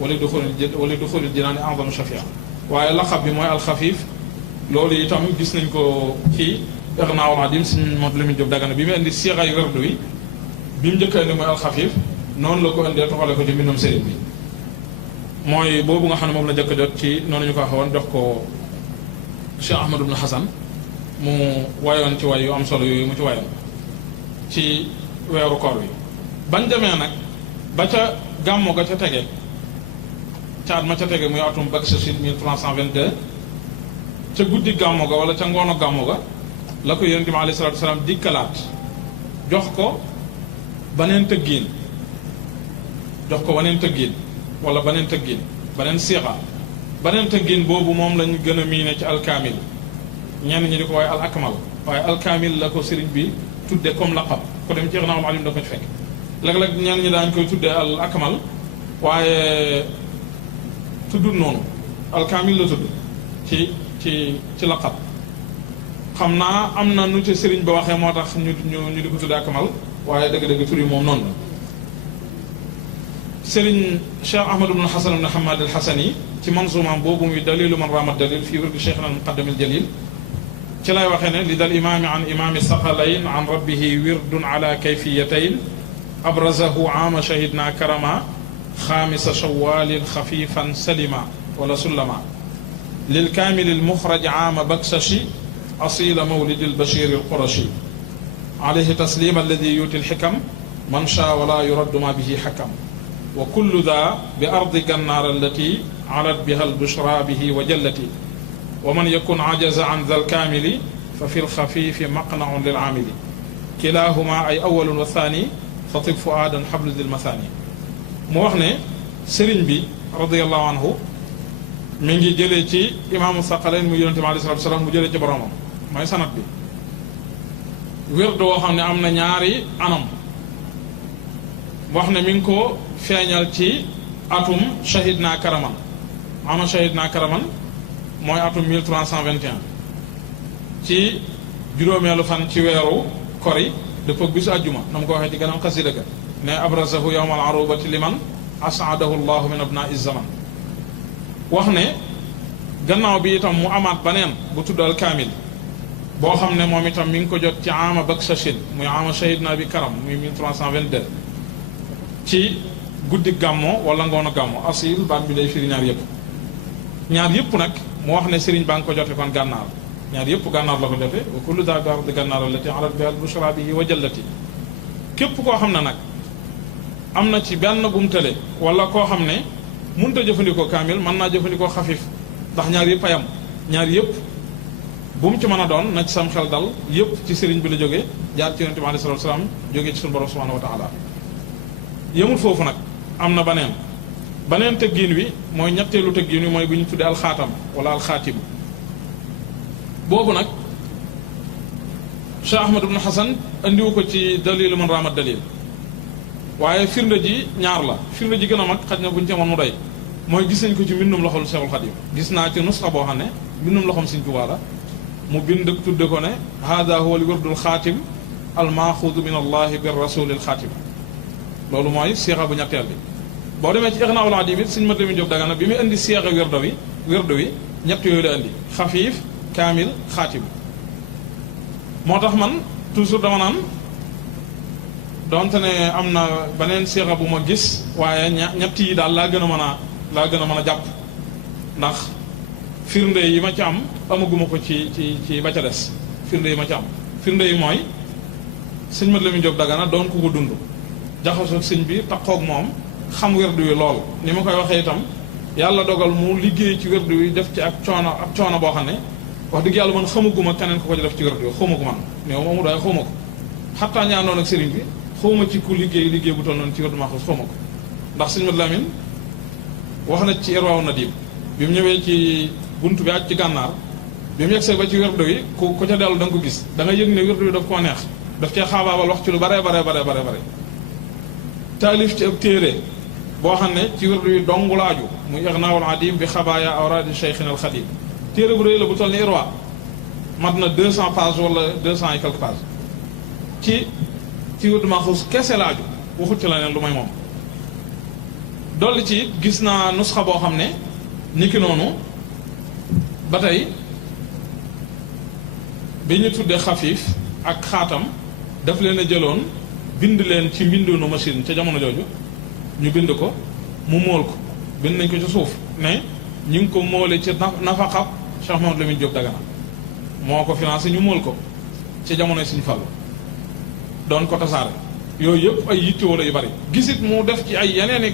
wala duxulil jinaani azamu shafia. waaye laqab bi mooy alxafiif. loolu itam gis nañ ko ci Irnaa'ul Adiim Sëriñ Mouhamadou Lamine Diop Dagana bi mu indi siixay wërdu wi bi mu njëkk a indi mooy alxafiif, noonu la ko indee toxale ko ci mbindum sëriñ bi. mooy boobu nga xam ne moom la njëkk a jot ci noonu ñu ko waxee woon jox ko Cheikh Ahmad ibn Hasan mu wayoon ci way yu am solo yooyu mu ci wayoon ci weeru koor wi. bañ demee nag ba ca gàmmu ga ca tege ca at ma ca tege muy atum Baksachine 1322 ca guddi gàmmu ga wala ca ngoonu gàmmu ga la ko Yonent bi alayhi salaatu wasalaam dikkalaat jox ko baneen tëggiin wala baneen tëggiin baneen siixa. baneen tëggin boobu moom lañu gën a miine ci alkaamil, ñenn ñi di ko waaye al akmal, waaye alkaamil la ko sëriñ bi tudde comme laqab. ko dem ci Irnaa'ul Adiim da ko ci fekk. léeg-léeg ñenn ñi daañu koy tuddee al akmal waaye tuddul noonu, alkaamil la tudd ci laqab. xam naa am na nu ci sëriñ ba waxee moo tax ñu di ko tuddee akmal, waaye dëgg-dëgg tur yi moom noonu la. sëriñ Cheikh Ahmad ibn Hasan ibn Hamad al Hasani ci manzumaam boobu muy dalilu man raama dalil fii wirdi cheikhna al muqaddam al jalil ci lay waxee ne li dal imaami an imaami saqalayn an rabbihi wirdun ala kayfiyatayn abrazahu aama shahidna karama xaamisa shawalin xafifan salima wala sullama lil kaamil al muxraj aama baksashi asila mawlid al bashir al qurashi alayhi taslim alladi yuti al xikam man shaa wala yuraddu ma bihi xakam wa kullu daa bi ardi gannaar allati alat biha albushra bihi wa jallati wa man yakun ajaza an dal kaamili fa fi lxafifi maqnaun lil aamili kilahuma ay awalun wa thani fa tib fuaadan xablu dil mathani. mu wax ne sëriñ bi radiallahu anhu mi ngi jëlee ci imaamu Saqalayn mu yonente bi alayhi salaatu wa salaam mu jëlee ci boromam mooy sanat bi wérd woo xam ne am na ñaari anam. wax ne mi ngi ko feeñal ci atum shahidna karaman ama shahidna karaman mooy atum 1321 ci juróomeelu fan ci weeru kori dëppog bisu àjjuma na mu ko waxee ci gannaaw xasida ga ne abrazahu yawmal arubati liman as'adahu llahu min abna'i zaman. wax ne gannaaw bi itam mu amaat baneen bu tuddal kaamil boo xam ne moom itam mi ngi ko jot ci ama Baksachine muy ama shahidna bi karam muy 1322 ci guddi gàmmo wala ngoonu gàmmo asil baat bi day firi ñaar yëpp nag mu wax ne sëriñ baa ngi ko jote kon gànnaar ñaar yëpp gànnaar la ko jote wa kullu daa bi ardi gànnaar allati alat biha al-bushra bihi wa jallati. képp koo xam ne nag am na ci benn bu mu tële wala koo xam ne mënut a jëfandikoo kaamil mën naa jëfandikoo xafif ndax ñaar yëpp a yam ñaar yëpp bu mu ci mën a doon na ci sam xel dal yépp ci sëriñ bi la jóge jaar ci yonente bi alayhi salaatu wasalaam jóge ci suñu borom subhanahu wa taala yëmul foofu nag am na baneen tëggiin wi mooy ñetteelu tëggiin wi mooy bu ñu tuddee alxaatam wala alxaatim boobu nag Cheikh Ahmad ibn Hasan andiwu ko ci dalilu man raamat dalil waaye firnde ji ñaar la firnde ji gën a mag xaj na bu ñu ci amoon mu doy mooy gis nañ ko ci mbindum loxol Cheikhul Xadim gis naa ci nusxa boo xam ne mbindum loxom Sëriñ Tuubaa la mu bind tudde ko ne hada huwa al wirdul xaatim al maaxudu min allahi bir rasulil xaatim loolu mooy seexa bu ñetteel bi boo demee ci Ixnaa'ul Adiim it Sëriñ Mat Lamin Jóob Dagana bi muy indi seexa wirdo wi ñett yooyu la indi xafiif kaamil xaatim moo tax man toujours dama naan donte ne am na beneen seexa bu ma gis waaye ñett yi daal laa gën a mën a jàpp ndax firnde yi ma ci am amaguma ko ci ba ca des firnde yi ma ci am firnde yi mooy Sëriñ Mat Lamin Jóob Dagana doon ku ko dund jaxasoo sëñ bi taxoog moom xam werdu wi lool ni ma koy waxee itam yàlla dogal mu liggéey ci werdu wi def ci ab coono boo xam ne wax dëgg yàlla man xamaguma keneen ko def ci werdu wi xawma ko man néew moomu doy xawma ko xattaa ñaanoon ak sëriñ bi xawma ci ku liggéey bu toll noonu ci werdu Maxuus xawma ko ndax Sëriñ Mat Lamin wax na ci Irwaaw Nadiim bi mu ñëwee ci buntu bi ak ci gànnaar bi mu yegsee ba ci werdu wi ku ca dellu da nga ko gis da nga yëg ne werdu wi daf koo neex daf cee xaabaabal wax ci lu bare taalif ci ab téere boo xam ne ci wirdu yu dong la aju muy Ixnaa'ul Adiim bi xabaaya awraadi Cheikhina al Xadim téere bu rëy la bu toll ni Irwa mat na 200 pages wala 200 et quelques pages ci wirdu Maxuus kese la aju waxut ci la neen lu may moom dolli ci gis naa nusxa boo xam ne niki noonu ba tey bi ñu tuddee xafiif ak xaatam daf leen a jëloon bind leen ci mbindoonu machine ca jamono jooju ñu bind ko mu móol ko bind nañ ko ci suuf ne ñu ngi ko móole ci nafaqa Cheikh Mouhamadou Lamine Diop Dagana moo ko financé ñu móol ko ci jamonoy Sëriñ Fallu doon ko tasaare yooyu yëpp ay yittewoo la yu bari gisit mu def ci ay yeneen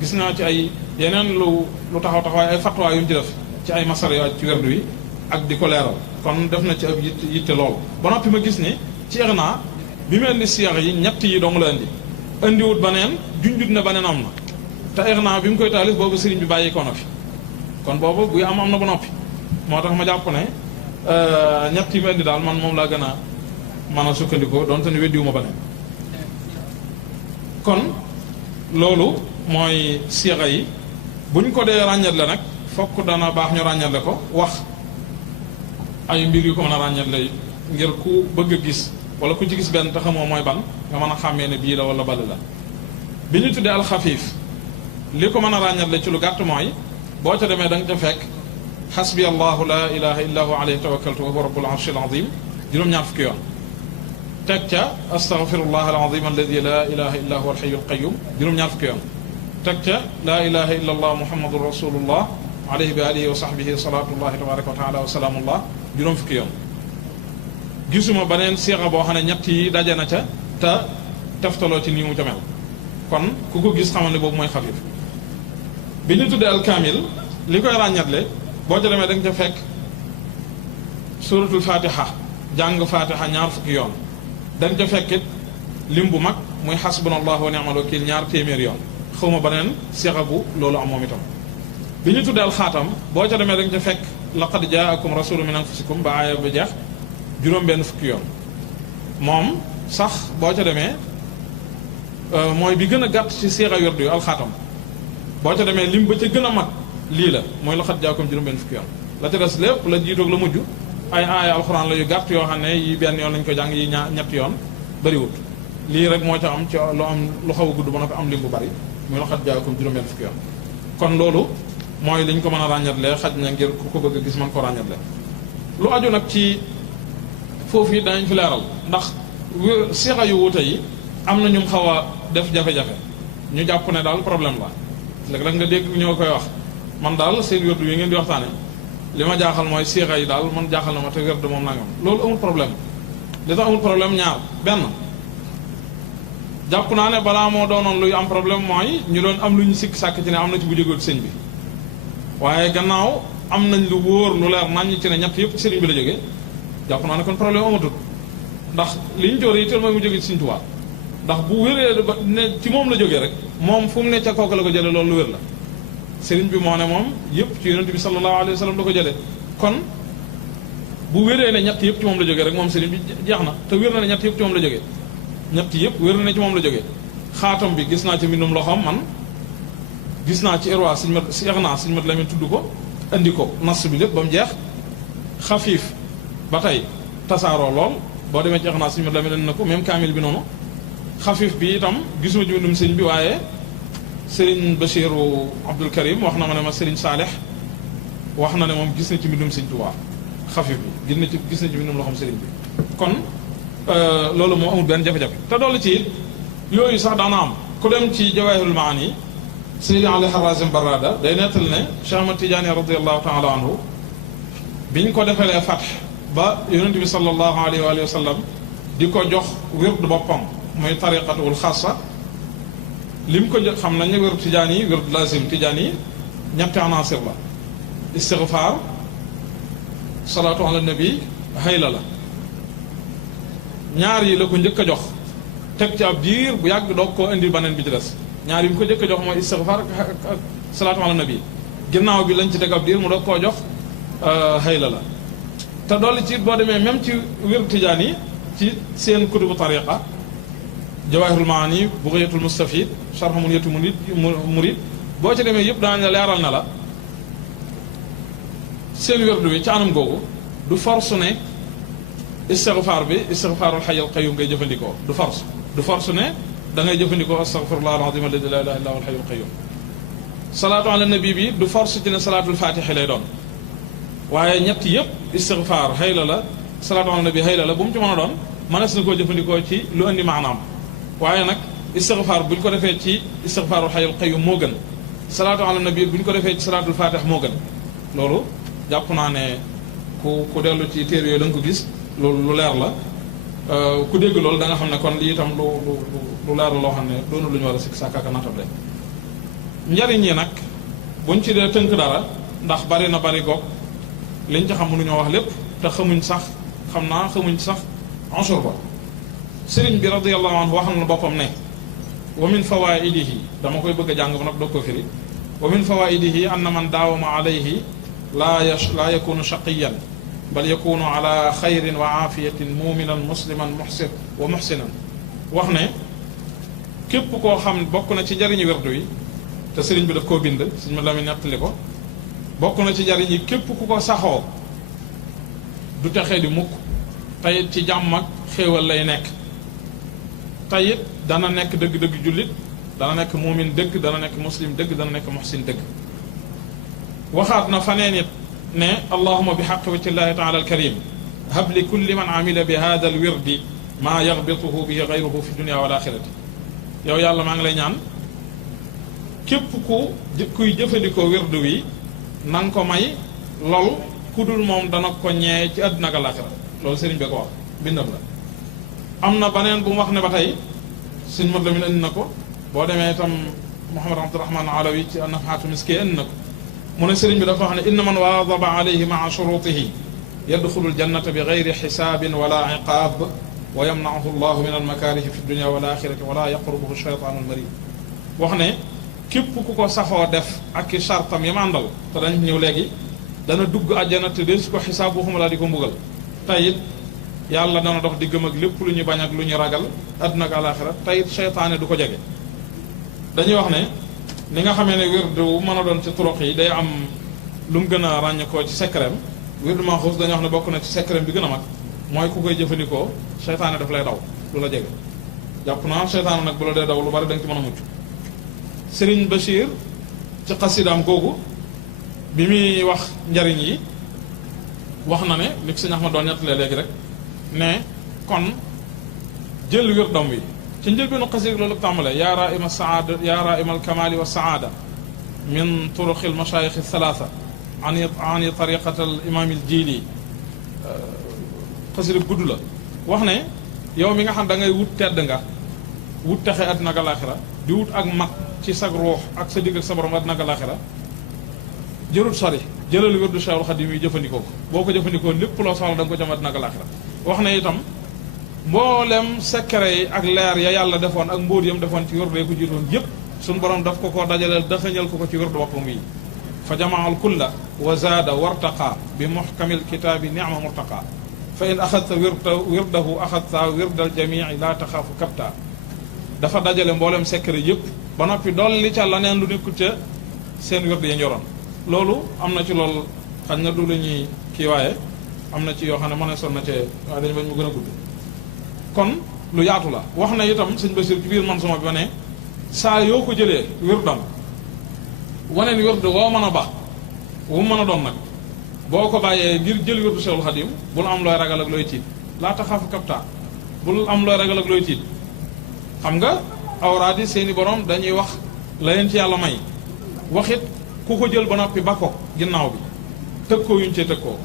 gis naa ci ay yeneen lu taxawaay ay fatwa yu ñu ci def ci ay masara yoo ci werdu wi ak di ko leeral kon def na ci ab yitte lool ba noppi ma gis ne ci Ixnaa bi mu indi seex yi ñett yi dong la indi indiwut baneen junjut ne baneen am na te Ixnaa bi mu koy taalif boobu sëriñ bi bàyyi ko na fi kon boobu buy am na ba noppi moo tax ma jàpp ne ñett yi mu indi daal man moom laa gën a mën a sukkandikoo donte ne weddiwuma baneen kon loolu mooy seexa yi buñ ko dee ràññatle nag fokk dana baax ñu ràññatle ko wax ay mbir yu ko mën a ràññatle ngir ku bëgg a gis wala ku ci gis benn te xamoo mooy ban nga mën a xàmmee ne bii la wala bale la bi ñu tuddee alxafiif li ko mën a ràññatle ci lu gàtt mooy boo ca demee da nga ca fekk xasbi allahu la ilaha illa hu alayhi tawakkaltu wa huwa rabbul arshil azim juróom-ñaar fukki yoon teg ca astaghfirullah alazim alladi la ilaha illa huwa alhayyul qayyum juróom-ñaar fukki yoon teg ca la ilaha illa allah muhammadun rasulullah alayhi bi alihi wa sahbihi salatullahi tabaraka wa taala wa salaamullah juróom fukki yoon gisuma beneen seexa boo xam ne ñett yi daje na ca te teftaloo ci nii mu ca mel kon ku ko gis xamal ne boobu mooy xafiif bi ñu tuddee alkaamil li koy ràññatle boo ca demee da nga ca fekk suratul fatiha jàng fatiha ñaar fukki yoon da nga ca fekkit lim bu mag muy xasbunallahu wa ni'mal wakiil ñaar téeméer yoon xawma beneen seexa bu loolu am moom itam bi ñu tuddee alxaatam boo ca demee da nga ca fekk laqad jaakum rasulun min anfusikum ba aaya ba jeex juróom benn fukki yoon moom sax boo ca demee mooy bi gën a gàtt ci seexa wirdu yu alxaatam boo ca demee lim ba ca gën a mag lii la mooy laqad jaakum juróom benn fukki yoon la ca des lépp la jiitoog la mujj ay aaya alxuraan la yu gàtt yoo xam ne yi benn yoon lañ ko jàng yi ñetti yoon bëriwut lii rek moo ca am ci lu xaw a gudd ba na ko am lim bu bëri muy laqad jaakum juróom benn fukki yoon kon loolu mooy liñ ko mën a ràññatle xaj na ngir ku ko bëgg a gis mën ko ràññatle lu aju nag ci foofu yi danañ fi leeral ndax seexa yu wuute yi am na ñu xaw a def jafe-jafe ñu jàpp ne daal problème la léeg-léeg nga dégg ñoo koy wax man daal seen wérdu yi ngeen di waxtaane li ma jaaxal mooy seexa yi daal man jaaxal na ma te wérdu moom nangam loolu amul problème li tax amul problème ñaar benn jàpp naa ne balaa moo doonoon luy am problème mooy ñu doon am lu ñu sikk sàkk ci ne am na ci bu jógee sëñ bi waaye gannaaw am nañ lu wóor lu leer nañ ci ne ñett yëpp ci sëriñ bi la jógee jàpp naa ne kon problème amatul ndax li ñu joore yitteel mooy mu jógee ci Sëriñ Tuubaa ndax bu wéree ba ne ci moom la jógee rek moom fu mu ne ca kooku la ko jëlee loolu lu wér la sëriñ bi moo ne moom yëpp ci yonent bi sallallahu alayhi wa sallam la ko jëlee kon bu wéree ne ñett yëpp ci moom la jógee rek moom sëriñ bi jeex na te wér na ne ñett yëpp ci moom la jógee ñett yëpp wér na ne ci moom la jógee xaatam bi gis naa ci mbindum loxoom man gis naa ci irwa suñu mat si naa suñu mat Lamin tudd ko andi ko nas bi lépp ba mu jeex xafiif ba tey tasaaroo lool boo demee ci naa suñu mat Lamin andi na ko même kaamil bi noonu xafiif bi itam gisuma ci mbindum sëriñ bi waaye Sëriñ Bachiru Abdul Karim wax na ma ne ma Sëriñ Saalix wax na ne moom gis na ci mbindum Sëriñ Tuubaa xafiif bi gis na ci mbindum loxoom sëriñ bi kon loolu moo amul benn jafe-jafe te dolli ci it yooyu sax daana am ku dem ci Jawaahirul Maani Seydi Ali Harazim Barrada day nettal ne Cheikh Ahmad Tidiane radiallahu taala anhu biñ ko defalee fatx ba yonent bi sallallahu alayhi wa sallam di ko jox wird boppam muy tariqatul xaasa lim ko jox xam nañ ne wird tijaan yi wird lazim tijaan yi ñetti anaasir la istigfaar salaatu ala nabi hayla la ñaar yi la ko njëkk a jox teg ci ab diir bu yàgg doog koo indi baneen bi ci des ñaar yi mu ko njëkk a jox mooy istigfaar ak salaatu ala nabi ginnaaw bi lañ ci teg ab diir mu doog koo jox hayla la te dolli ci boo demee même ci wird tijaan yi ci seen kutubu tariqa Jawaahirul Maani Bughiyatul Mustafid Sharh Munyatul Murid boo ci demee yëpp daañu la leeral na la seen wérdu bi ci anam googu du force ne istigfaar bi istigfaarul hayyul qayyum ngay jëfandikoo du force ne da ngay jëfandikoo astaghfirullah al-azim alladi la ilaha illa huwal hayyul qayyum salaatu ala nabi bi du force ci ne salaatul faatihi lay doon waaye ñett yëpp istigfaar hayla la salaatu ala nabi hayla la bu mu ci mën a doon mënees na koo jëfandikoo ci lu indi maanaam waaye nag istigfaar bu ñu ko defee ci istigfaarul hayyul qayyum moo gën salaatu ala nabi bu ñu ko defee ci salaatul faatih moo gën loolu jàpp naa ne ku dellu ci téere yooyu da nga ko gis loolu lu leer la ku dégg loolu da nga xam ne kon lii itam lu leer la loo xam ne doonu lu ñu war a sikk sàkkaaka natable njariñ yi nag buñ ci dee tënk dara ndax bari na bari goog liñ ci xam mënuñoo wax lépp te xamuñ sax ansur ba sëriñ bi radiyallahu anhu waxal na boppam ne wa min fawaidihi dama koy bëgg a jàng ba nag doog ko firi wa min fawaidihi anna man daawama alayhi laa yakunu shaqiyan bal yakunu ala xayrin wa aafiyatin muminan musliman muhsinan wax ne képp koo xam bokk na ci njariñu werdu yi te sëriñ bi daf koo bind sëriñ ma la mi nettali ko bokk na ci njariñ yi képp ku ko saxoo du texee di mukk tayit ci jàmm ak xéewal lay nekk tayit dana nekk dëgg-dëgg jullit dana nekk muumin dëgg dana nekk muslim dëgg dana nekk muhsin dëgg waxaat na faneen it ne allahuma bi xaq wajhillahi taala alkarim hab li kulli man amila bi hada alwirdi maa yaxbituhu bihi gayruhu fi dunia wal axirati yow yàlla maa ngi lay ñaan képp kuy jëfandikoo wirdu wi na nga ko may lool ku dul moom dana ko ñee ci àdduna ak alaaxira loolu sëriñ bi ko wax bindam la am na beneen bu mu wax ne ba tey sëñ mat la min indi na ko boo demee itam Muhammad Abdurahman Alawi ci Nafahaatu Miski indi na ko mu ne sëriñ bi dafa wax ne inna man waadaba alayhi maa shurutihi yadxulu aljannata bi gayri xisaabin wala iqaab wa yamnaahu allahu min almakaarihi fi dunia wal axirati wala yaqrubuhu shaytaanu almarid wax ne képp ku ko saxoo def ak i sartam yam àndal te dañ ñëw léegi dana dugg àjjana te des ko xisaab waxuma laa di ko mbugal tayit yàlla dana dox di gëm ak lépp lu ñu bañ ak lu ñu ragal àdduna ak àlaxira tayit seytaane du ko jege dañuy wax ne ni nga xamee ne wirdu mën a doon ci turuq yi day am lu mu gën a ràññekoo ci secret wirdu maxuus dañuy wax ne bokk na ci secret bi gën a mag mooy ku koy jëfandikoo seytaane daf lay daw du la jege jàpp naa seytaane nag bu la dee daw lu bari da nga ci mën a mucc Sëriñ Bachir ci xasidaam googu bi muy wax njariñ yi wax na ne li sëñ Ahmad doon ñettalee léegi rek ne kon jël wirdam wi ci njëlbeenu xasida loolu tàmbale yaa raima saada yaa raima alkamali wa saada min turuqi almashayikh althalatha ani tariqat alimam aljili xasida gudd la wax ne yow mi nga xam da ngay wut tedd nga wut texe àddina ak alaaxira di wut ak mat ci sag ruux ak sa digg ak sa borom àddina ak alaaxira jërut sori jëlal wirdu Cheikhul Khadim yi jëfandikoo ko boo ko jëfandikoo lépp loo soxla da nga ko jëmat nag laaxira wax na itam mboolem secret yi ak leer ya yàlla defoon ak mbóot yam defoon ci wirdu yi ko jiitoon yépp suñu borom daf ko koo dajaleel daxañal ko ci wirdu boppam yi fa jamaal kulla wa zaada wartaqa bi muhkamil kitaabi ni'ma murtaqa fa in axadta wirdahu axadta wirdal jamii laa taxaafu kapta dafa dajale mboolem secret yëpp ba noppi dolli ca la neen lu nekkul ca seen wird ya njoroon loolu am na ci loolu xañ na du la ñuy kii waaye am na ci yoo xam ne mën a son na cee waaye dañu bañ mu gën a gudd kon lu yaatu la wax na itam sëñ Basiir ci biir man suma bi ba ne saa yoo ko jëlee wirdam waneen wird woo mën a baax wu mën a doon nag boo ko bàyyee ngir jël wirdu Cheikhul Khadim bul am looy ragal ak looy tiit laa taxaafu kapta bul am looy ragal ak looy tiit xam nga awraad yi seeni borom dañuy wax la leen ci yàlla may waxit ku ko jël ba noppi ba ko ginnaaw bi tëkkoo yuñ cee tëkkoo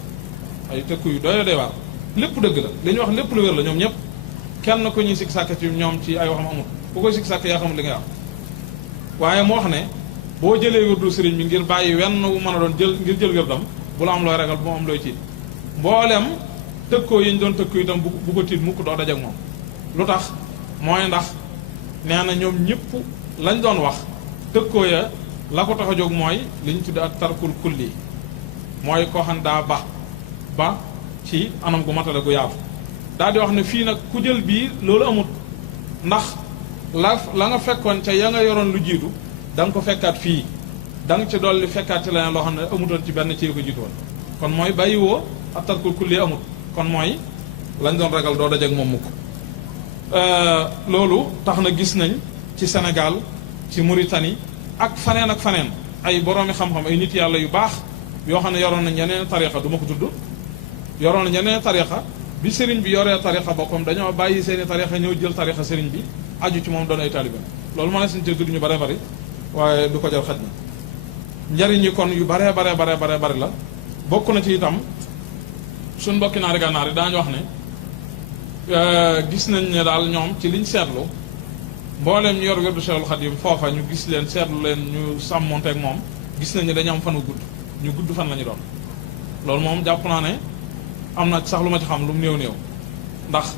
ay tëkku yu doy waar lépp dëgg la li ñuy wax lépp lu wér la ñoom ñëpp kenn ku ñuy sikk sàkk ci ñoom ci ay waxam amul ku koy sikk sàkk yaa xamul li nga wax waaye moo wax ne boo jëlee wirdu sëriñ bi ngir bàyyi wenn wu mën a doon jël ngir jël wirdam bu la am looy ragal bu am looy tiit mboolem tëkkoo yi ñu doon tëkku itam bu ko tiit mukk doo daj ak moom lu tax mooy ndax nee na ñoom ñëpp lañ doon wax tëkkoo ya la ko tax a jóg mooy li ñu tudde ak tarkul kulli mooy koo xam daa ba ci anam gu matale gu yaatu daal di wax ne fii nag ku jël bii loolu amut ndax la nga fekkoon ca ya nga yoroon lu jiitu da nga ko fekkaat fii da nga ci dolli fekkaat ci leneen loo xam ne amutoon ci benn ci ko jiitu woon kon mooy bàyyi woo ak tarkul kulli amut kon mooy lañ doon ragal doo dajeek moom mukk loolu tax na gis nañ ci Sénégal ci Mauritanie ak faneen ay boroomi xam-xam ay nit yàlla yu baax yoo xam ne yoroon nañ yeneen tarixa du ma ko tudd yoroon nañ yeneen tarixa bi sëriñ bi yoree tarixa boppam dañoo bàyyi seeni tarixa ñëw jël tarixa sëriñ bi aju ci moom doon ay taalibe loolu ma ne suñ ci tudd ñu bare bari waaye du ko jar xaj na njariñ yi kon yu bare bari la bokk na ci itam suñ mbokki naari gànnaar yi daañu wax ne gis nañ ne daal ñoom ci liñ seetlu mbooleem ñu yor wirdu Cheikhul Khadim foofa ñu gis leen seetlu leen ñu sàmmonteeg moom gis nañ ne dañu am fan wu gudd ñu gudd fan la ñu doon loolu moom jàpp naa ne am na sax lu ma ci xam lu mu néew ndax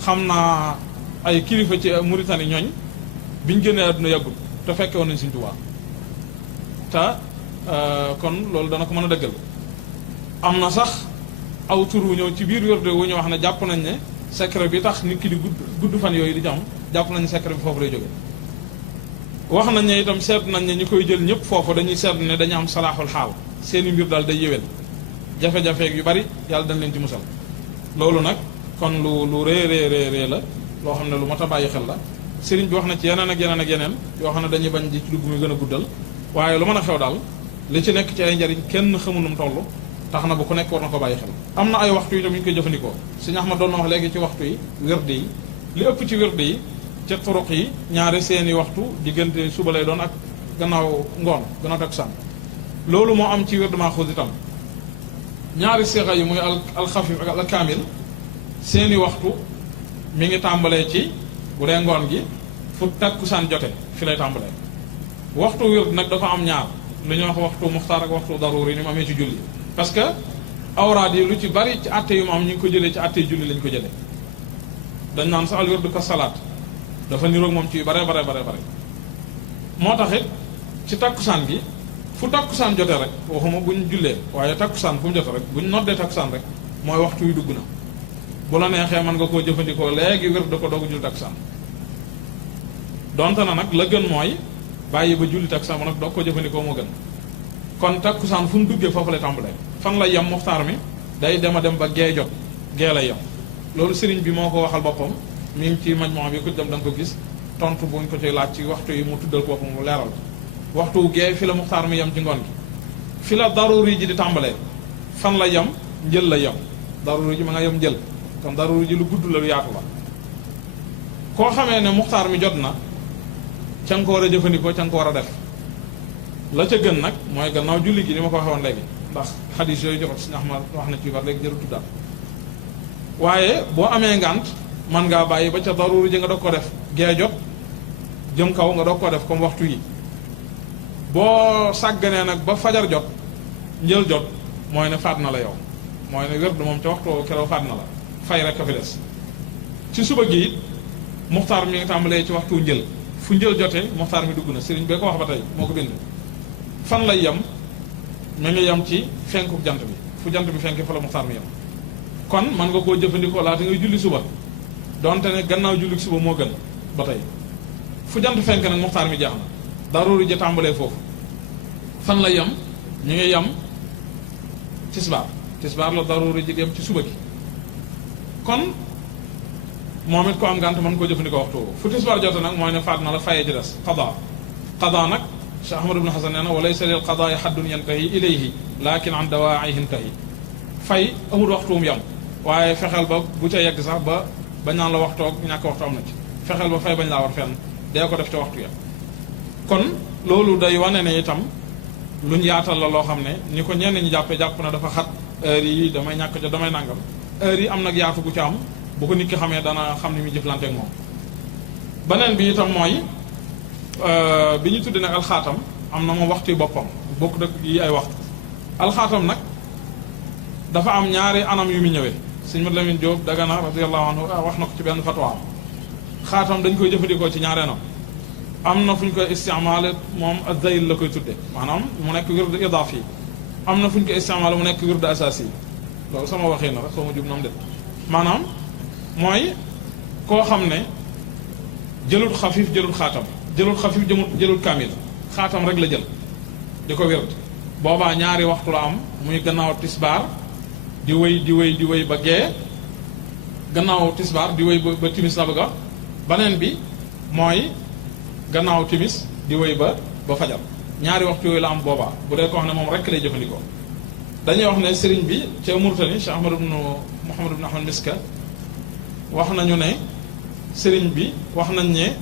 xam naa ay kilifa ci Mauritanie ñooñ biñ génnee àdduna yàggul te fekke woon nañ Sëriñ Tuubaa te kon loolu dana ko mën a dëggal am na sax aw tur wu ñëw ci biir wirdu wu ñu wax ne jàpp nañ ne secret bi tax nit ki di gudd fan yooyu di jam jàpp nañ ne secret bi foofu lay jóge wax nañ ne itam seet nañ ne ñi koy jël ñëpp foofu dañuy seet ne dañu am salaaxul xaal seeni mbir daal day yéwén jafe-jafe yu bari yàlla dañ leen ci musal loolu nag kon lu ree la loo xam ne lu mat a bàyyi xel la sëriñ bi wax na ci yeneen ak yeneen yoo xam ne dañuy bañ di ci dugg muy gën a guddal waaye lu mën a xew daal li ci nekk ci ay njariñ kenn xamul nu mu toll tax na bu ku nekk war na ko bàyyi xel am na ay waxtu yi tam ñu koy jëfandikoo Sëriñ Ahmad doon na wax léegi ci waxtu yi wirdi yi li ëpp ci wirdi yi ca turuq yi ñaare seeni waxtu diggante suba lay doon ak gannaaw ngoon gannaaw takkusaan loolu moo am ci wirdu Maaxuuz itam ñaari sixa yi muy alxafif ak alkaamil seeni waxtu mi ngi tàmbalee ci bu dee ngoon gi fu takkusaan jote fi lay tàmbalee waxtu wird nag dafa am ñaar lu ñuy wax waxtu muxtaar ak waxtu daruuri ni mu amee ci julli parce que awraad yi lu ci bari ci àtte yu mu am ñu ngi ko jëlee ci àtte julli lañu ko jëlee dañ naan sax al wirdu ka salaat dafa niroog moom ci yu bare moo tax it ci takkusaan gi fu takkusaan jotee rek waxuma buñ jullee waaye takkusaan fu mu jotee rek buñ noddee takkusaan rek mooy waxtu wi dugg na bu la neexee mën nga koo jëfandikoo léegi wird da ko doog jul takkusaan donte na nag la gën mooy bàyyi ba julli takkusaan ba nag doog ko jëfandikoo moo gën kon takkusaan fu mu duggee foofu lay tàmbalee fan lay yem muxtaar mi day dem ba gee jot gee lay yem loolu sëriñ bi moo ko waxal boppam mi ngi ci majmoo bi ku dem da nga ko gis tontu buñ ko ci laaj ci waxtu yi mu tuddal boppam mu leeral waxtu gee fi la muxtaar mi yem ci ngoon gi fi la daruri ji di tàmbalee fan la yem njël la yem daruri ji ma nga yem njël kon daruri ji lu gudd la lu yaatu la koo xamee ne muxtaar mi jot na ca nga ko war a jëfandikoo ca nga ko war a def la ca gën nag mooy gannaaw julli gi ni ma ko waxee woon léegi ndax xadis yooyu joxat Sëriñ Ahmad wax na ci war léegi jëru tuddaat waaye boo amee ngant man ngaa bàyyi ba ca daruri ji nga doog ko def gee jot jëm kaw nga doog ko def comme waxtu yi boo sàgganee nag ba fajar jot njël jot mooy ne faat na la yow mooy ne werd moom ca waxtu keroog faat na la fay rek a fi des ci suba gi it muxtaar mi nga tàmbalee ci waxtu njël fu njël jotee muxtaar mi dugg na sëriñ bee ko wax ba tey moo ko bind fan lay yem mi ngi yem ci fenku jant bi fu jant bi fenk fa la muxtaar mi yem kon mën nga koo jëfandikoo laata ngay julli suba donte ne gannaaw julli suba moo gën ba tey fu jant fenk nag muxtaar mi jeex na daruuri ja tàmbalee foofu fan lay yem ñu ngi yem tisbaar la daruuri ji yem ci suba gi kon moom it ko am ngànt mën koo jëfandikoo waxtu fu tisbaar jote nag mooy ne faat na la fayee ci des qadaa nag Cheikh Ahmad ibn Hasan nee na wa laysa lil qadaai haddun yantahi ilayhi lakin an dawaa'ihi intahi fay amul waxtuum yam waaye fexeel ba bu ca yegg sax ba bañ naan la waxtoog ñàkk waxtu am na ci fexeel ba fay bañ laa war fenn dee ko def ca waxtu ya kon loolu day wane ne itam luñ yaatal la loo xam ne ni ko ñenn ñi jàpp na dafa xat heure yi damay ñàkk ca damay nangam heure yi am nag yaatu gu ci am bu ko nit ki xamee dana xam ni muy jëflante ak moom beneen bi itam mooy bi ñu tudde nag alxaatam am na moom waxtu yu boppam bokk dëkk yi ay waxtu alxaatam nag dafa am ñaari anam yu mu ñëwee sëñ Mat Lamin Jóob Dagana radiyallahu anhu wax na ko ci benn fatwa xaatam dañ koy jëfandikoo ci ñaari anam am na fu ñu koy istimaale moom az-zayl la koy tudde maanaam mu nekk wird idaafi yi am na fu ñu koy istimaale mu nekk wird asaasi yi loolu sama waxee na rek soo ma jub noonu de maanaam mooy koo xam ne jëlut xafiif jëlut xaatam jëlut xafiif jëlut kaamil xaatam rek la jël di ko wird boobaa ñaari waxtu la am muy gannaaw tisbaar di wéy ba gee gannaaw tisbaar di wéy ba timis la bëgg a beneen bi mooy gannaaw timis di wéy ba fajar ñaari waxtu yooyu la am boobaa bu dee ko wax ne moom rek lay jëfandikoo dañuy wax ne sëriñ bi ca Murtani Cheikh Ahmad ibn Muhammad ibn Ahmad Miska wax nañu ne sëriñ bi wax nañ ne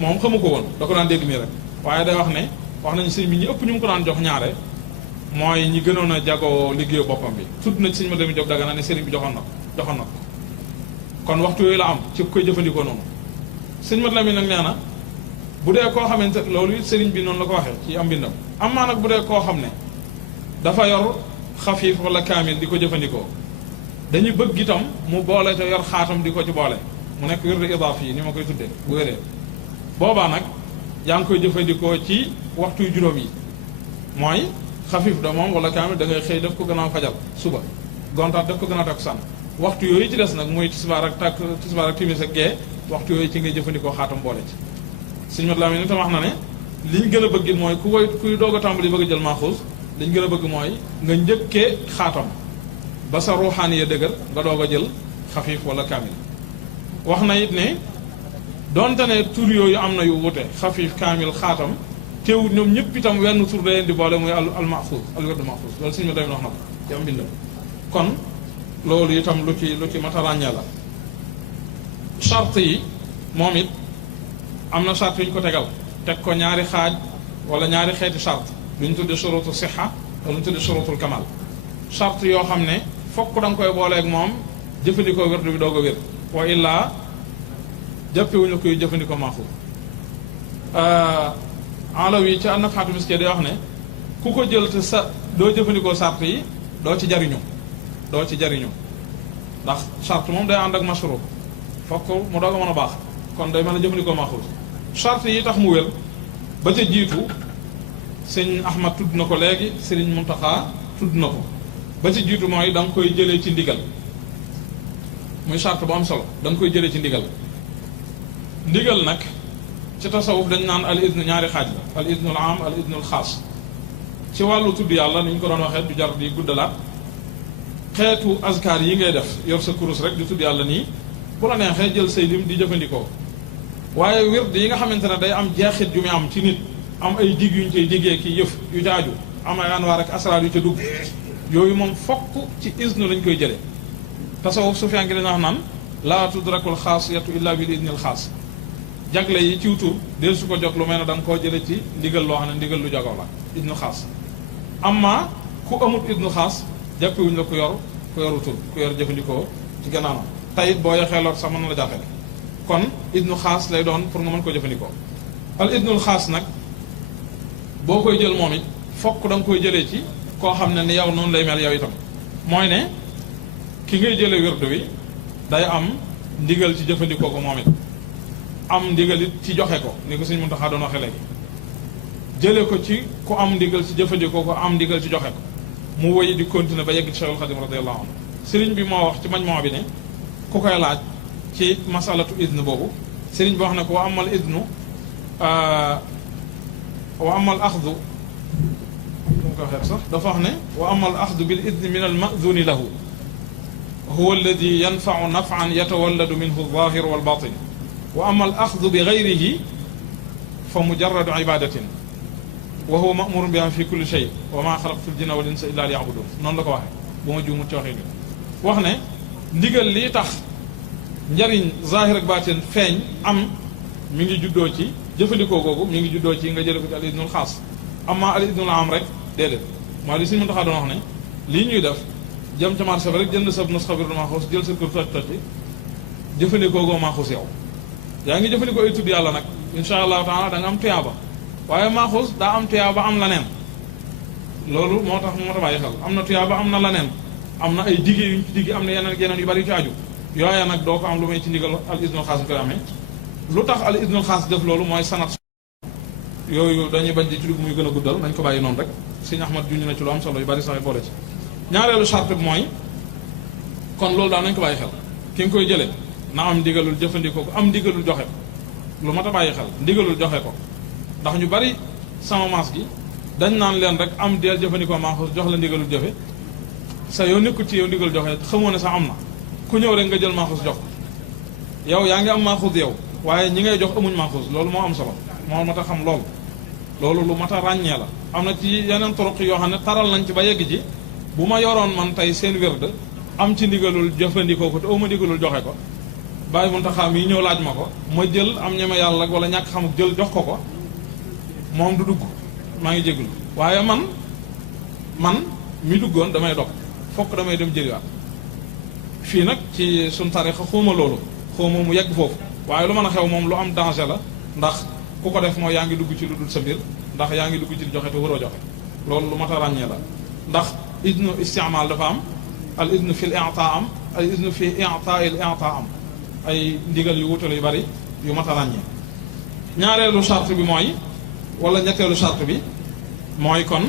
moom xamu ko woon da ko daan dégg nii rek waaye day wax ne wax nañu sëriñ bi ñi ëpp ñu mu ko daan jox ñaare mooy ñi gënoon a jagoo liggéeyu boppam bi tudd na ci sëriñ ma demi jóg daga na ne sëriñ bi joxoon na ko kon waxtu yooyu la am ci koy jëfandikoo noonu sëriñ Mat Lamin nag nee na bu dee koo xamante loolu it sëriñ bi noonu la ko waxee ci am mbindam am maa nag bu dee koo xam ne dafa yor xafiif wala kaamil di ko jëfandikoo dañuy bëgg itam mu boole te yor xaatam di ko ci boole mu nekk wird idaafi yi ni ma koy tuddee bu wéree boobaa nag yaa ngi koy jëfandikoo ci waxtu yu juróom yi mooy xafiif da moom wala kaamil da ngay xëy def ko gannaaw fajal suba gontaat def ko gannaaw takkusaan waxtu yooyu ci des nag muy tisbaar ak timis ak gee waxtu yooyu ci ngay jëfandikoo xaatam boole ci sëñ Mat Lamin itam wax na ne liñ gën a bëgg mooy kuy doog a tàmbali bëgg a jël maaxuus liñ gën a bëgg mooy nga njëkkee xaatam ba sa ruuxaani ya dëgër nga doog a jël xafiif wala kaamil wax na it ne donte ne tur yooyu am na yu wute xafiif kaamil xaatam teewut ñoom ñëpp itam wenn tur da leen di boole muy al maxuus al wird maxuus loolu sëñ Mat Lamin wax na ko ci am mbindam kon loolu itam lu ci mat a ràññee la charte yi moom it am na charte yu ñu ko tegal teg ko ñaari xaaj wala ñaari xeeti charte lu ñu tudde shurutu sixa wala lu ñu tudde shurutul kamal charte yoo xam ne fokk da nga koy booleeg moom jëfandikoo wird bi doog a wér wa illaa jàppewuñu koy jëfandikoo maaxuus alaw yi ci ànd faatu miske day wax ne ku ko jël te sa doo jëfandikoo charte yi doo ci jariñu ndax charte moom day ànd ak mashru fokk mu doog a mën a baax kon day mën a jëfandikoo maaxuus charte yi tax mu wér ba ca jiitu sëñ Ahmad tudd na ko léegi sëriñ Muntaxa tudd na ko ba ca jiitu mooy da nga koy jëlee ci ndigal muy charte bu am solo da nga koy jëlee ci ndigal nag ci tasawuf dañ naan al idnu ñaari xaaj la al idnul am al idnul xaas ci wàllu tudd yàlla ni ñu ko doon waxee du jar di guddalaat xeetu azkar yi ngay def yor sa kurus rek di tudd yàlla nii bu la neexee jël say lim di jëfandikoo waaye wird yi nga xamante ne day am jeexit yu muy am ci nit am ay dig yuñ koy diggee ki yëf yu jaaju am ay anwaar ak asraar yu ca dugg yooyu moom fokk ci isnu lañ koy jëlee tasawuf su fiyangi dañu wax naan laa tudrakul xaasiyatu illa bil idnil xaas jagle yi ciw tur del su ko jot lu mel ne da nga koo jële ci ndigal loo xam ne ndigal lu jagoo la idnu xaas amma ku amut idnu xaas jàppewuñ la ku yoru tur ku yor jëfandikoo ci gannaanam tayit boo yaxee lor sax mën na la jàppale kon idnu xaas lay doon pour nga mën ko jëfandikoo al idnul xaas nag boo koy jël moom it fokk da nga koy jëlee ci koo xam ne ni yow noonu lay mel yow itam mooy ne ki ngay jële wirdu wi day am ndigal ci jëfandikoo ko moom it am ndigal it ci joxe ko ni ko Sëñ Muntaxa doon waxe léegi jële ko ci ku am ndigal ci jëfandikoo ko am ndigal ci joxe ko mu wéy di continuer ba yegg ci Cheikhul Khadim radiyallahu anhu sëriñ bi moo wax ci majmoo bi ne ku koy laaj ci masalatu idne boobu sëriñ bi wax ne ko wa amal idnu wa amal axdu mu ko waxee sax dafa wax ne wa amal axdu bil idni min al mazuni lahu huwa alladi yanfau nafan yatawalladu minhu alzahir walbatin wa amal axdu bi gayrihi fa mujarradu ibadatin wa huwa mamurun biha fi kulli shay wa ma xalaqtu l jinna wal insa illa liyabudun noonu la ko waxee bu ma juumut ci waxee bi wax ne ndigal lii tax njariñ zahir ak baatin feeñ am mi ngi juddoo ci jëfandikoo googu mi ngi juddoo ci nga jële ko ci al idnul xaas amma al idnul am rek déedéet mooy li Sëñ Muntaxa doon wax ne lii ñuy def jëm ca marché ba rek jënd sa nusxa wirdu maaxuus jël sa kër toj toj jëfandikoo goo maaxuus yow yaa ngi jëfandikoo ay tudd yàlla nag insha allahu taala da nga am tuyaaba waaye maaxuus daa am tuyaaba am la neen loolu moo tax moo tax bàyyi xel am na tuyaaba am na la neen am na ay digge yuñ ci digge am na yeneen yu bari yu ci aju yooya nag doo ko am lu may ci ndigal al idnul xaas bi koy amee lu tax al idnul xaas def loolu mooy sanat yooyu dañuy bañ di ci dugg muy gën a guddal nañ ko bàyyi noonu rek Sëñ Ahmad junj na ci lu am solo yu bari sax boole ci ñaareelu charte bi mooy kon loolu daal nañ ko bàyyi xel ki nga koy jëlee na am ndigalul jëfandikoo ko am ndigalul joxe ko lu mat a bàyyi xel ndigalul joxe ko ndax ñu bari sama maas gi dañ naan leen rek am deel jëfandikoo maaxuus jox la ndigalul jëfe sa yow nekkul ci yow ndigalul joxe xamoo ne sax am na ku ñëw rek nga jël maaxuus jox ko yow yaa ngi am maaxuus yow waaye ñi ngay jox amuñ maaxuus loolu moo am solo moo mat a xam loolu lu mat a ràññee la am na ci yeneen turuq yoo xam ne taral nañ ci ba yegg ci bu ma yoroon man tey seen wird am ci ndigalul jëfandikoo ko te aw ma ndigalul joxe ko bàyyi Muntaxa yi ñëw laaj ma ko ma jël am ñeme yàlla wala ñàkk xamuk jël jox ko moom du dugg maa ngi jéglu waaye man mi duggoon damay dog fokk damay dem jëliwaat fii nag ci suñ tarixa xawma loolu xawma mu yegg foofu waaye lu mën a xew moom lu am danger la ndax ku ko def mooy yaa ngi dugg ci lu dul sa mbir ndax yaa ngi dugg ci joxe te waroo joxe loolu lu mat a ràññee la ndax idnu istimaal dafa am al idnu fi l i'ta am al idnu fi i'ta il i'ta am ay ndigal yu wutale yu bari yu mat a ràññee ñaareelu charte bi mooy wala ñetteelu charte bi mooy kon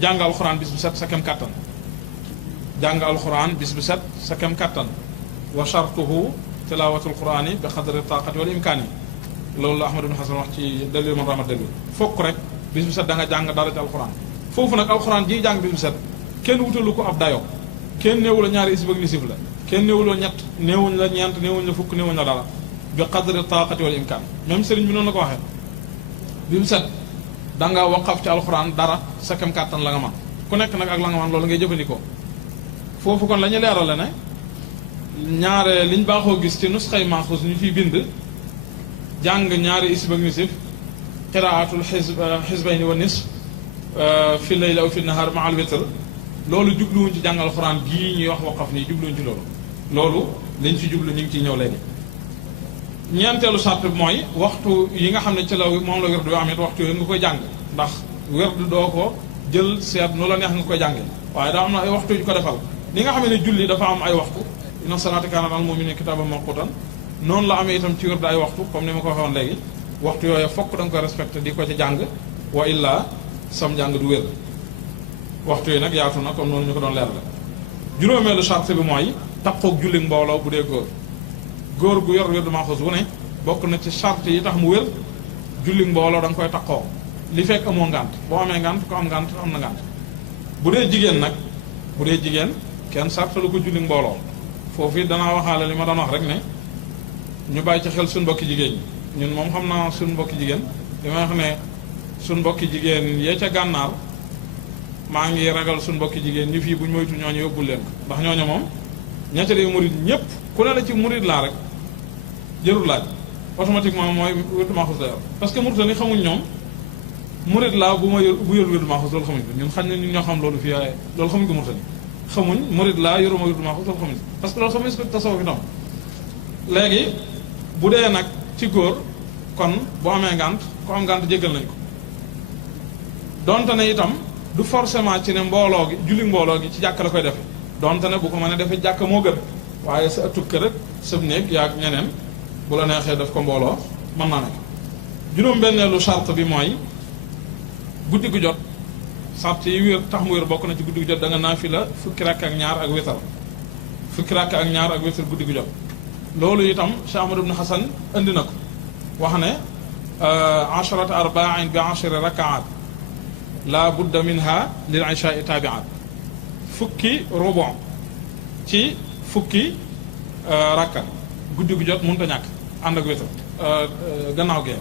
jàng alxuraan bis bu set sa kem kattan jàng alxuraan bis bu set sa kem kattan wa chartuhu tilaawatul quraani bi xadri taqati wala imkaani loolu la Ahmad ibn Hasan wax ci dalil man ramat dalil fokk rek bis bu set da nga jàng dara ci alxuraan foofu nag alxuraan ji jàng bis bu set kenn wutalu ko ab dayoo kenn néewu la ñaari isib ak nisif la kenn néewu la ñett néewuñ la ñeent néewuñ la fukk néewuñ la dara bi qadri taqati wala imkaan même sëriñ bi noonu la ko waxee bis bu set da nga waqaf ci alxuraan dara sa kem kàttan la nga man ku nekk nag ak la nga man loolu ngay jëfandikoo foofu kon la ñu leerale ne ñaare liñ baaxoo gis ci nusxay maaxuus ñu fiy bind jàng ñaari isib ak nisif qiraatul xisbayni wa nisf fi layla aw fi nahar ma al witr loolu jubluwuñ ci jàng alxuraan gii ñuy wax waqaf nii jubluwuñ ci loolu liñ ci jublu ñu ngi ciy ñëw léegi ñeenteelu sart bi mooy waxtu yi nga xam ne ci la moom la werd yoo am it waxtu yooyu nga koy jàng ndax werd doo ko jël seet nu la neex nga koy jàngee waaye daa am na ay waxtu yu ko defal ni nga xam ne julli dafa am ay waxtu inna salaata kaanat alal mu'miniina kitaaban mawquutan noonu la amee itam ci werd ay waxtu comme ni ma ko waxoon léegi waxtu yooyu fokk da nga koy respecté di ko ci jàng wa illaa sam jàng du wér waxtu yi nag yaatu na comme noonu ñu ko doon leerale juróomeelu charte bi mooy taqoog julli mbooloo bu dee góor gu yor wérdu maaxuus wu ne bokk na ci charte yi tax mu wér julli mbooloo da nga koy taqoo li fekk amoo ngànt boo amee ngànt ko am ngànt am na ngànt bu dee jigéen nag bu dee jigéen kenn sartalu ko julli mbooloo foofu it danaa waxaale li ma doon wax rek ne ñu bàyyi ci xel suñ mbokki jigéen ñi ñun moom xam naa suñ mbokki jigéen li may wax ne suñ mbokki jigéen yee ca gànnaar maa ngi ragal suñ mbokki jigéen ñi fii buñ moytu ñooñu yóbbul leen ko ndax ñooñu moom ñetti day murid ñëpp ku ne la ci murid laa rek jërul laaj automatiquement mooy wérdu maaxuus la yor parce que murid ni xamuñ ñoom murid laa bu yor wérdu maaxuus loolu xamuñ ko ñun xam ne ñun ñoo xam loolu fii waaye loolu xamuñ ko murid xamuñ murid laa yoruma wérdu maaxuus loolu xamuñ parce que loolu xamuñ ko tasawuf itam léegi bu dee nag ci góor kon bu amee ngànt ku am ngànt jéggal nañ ko donte ne itam du forcément ci ne mbooloo gi julli mbooloo gi ci jàkk la koy defe donte ne bu ko mën a defee jàkk moo gën waaye sa ëttub kër rek sëb néeg yaa ak ñeneen bu la neexee def ko mbooloo mën naa nekk juróom-benneelu charte bi mooy guddi gu jot sart yi wér tax mu wér bokk na ci guddi gu jot da nga naafila fukki rakk ak ñaar ak wétar fukki rakk ak ñaar ak wétar guddi gu jot loolu itam Cheikh Ahmad ibn Hasan indi na ko wax ne asharat arba'in bi ashri rakaat la budda minha lil isha'i tabi'at fukki rubon ci fukki rakka guddi gu jot mënut a ñàkk ànd ak wétar gannaaw gee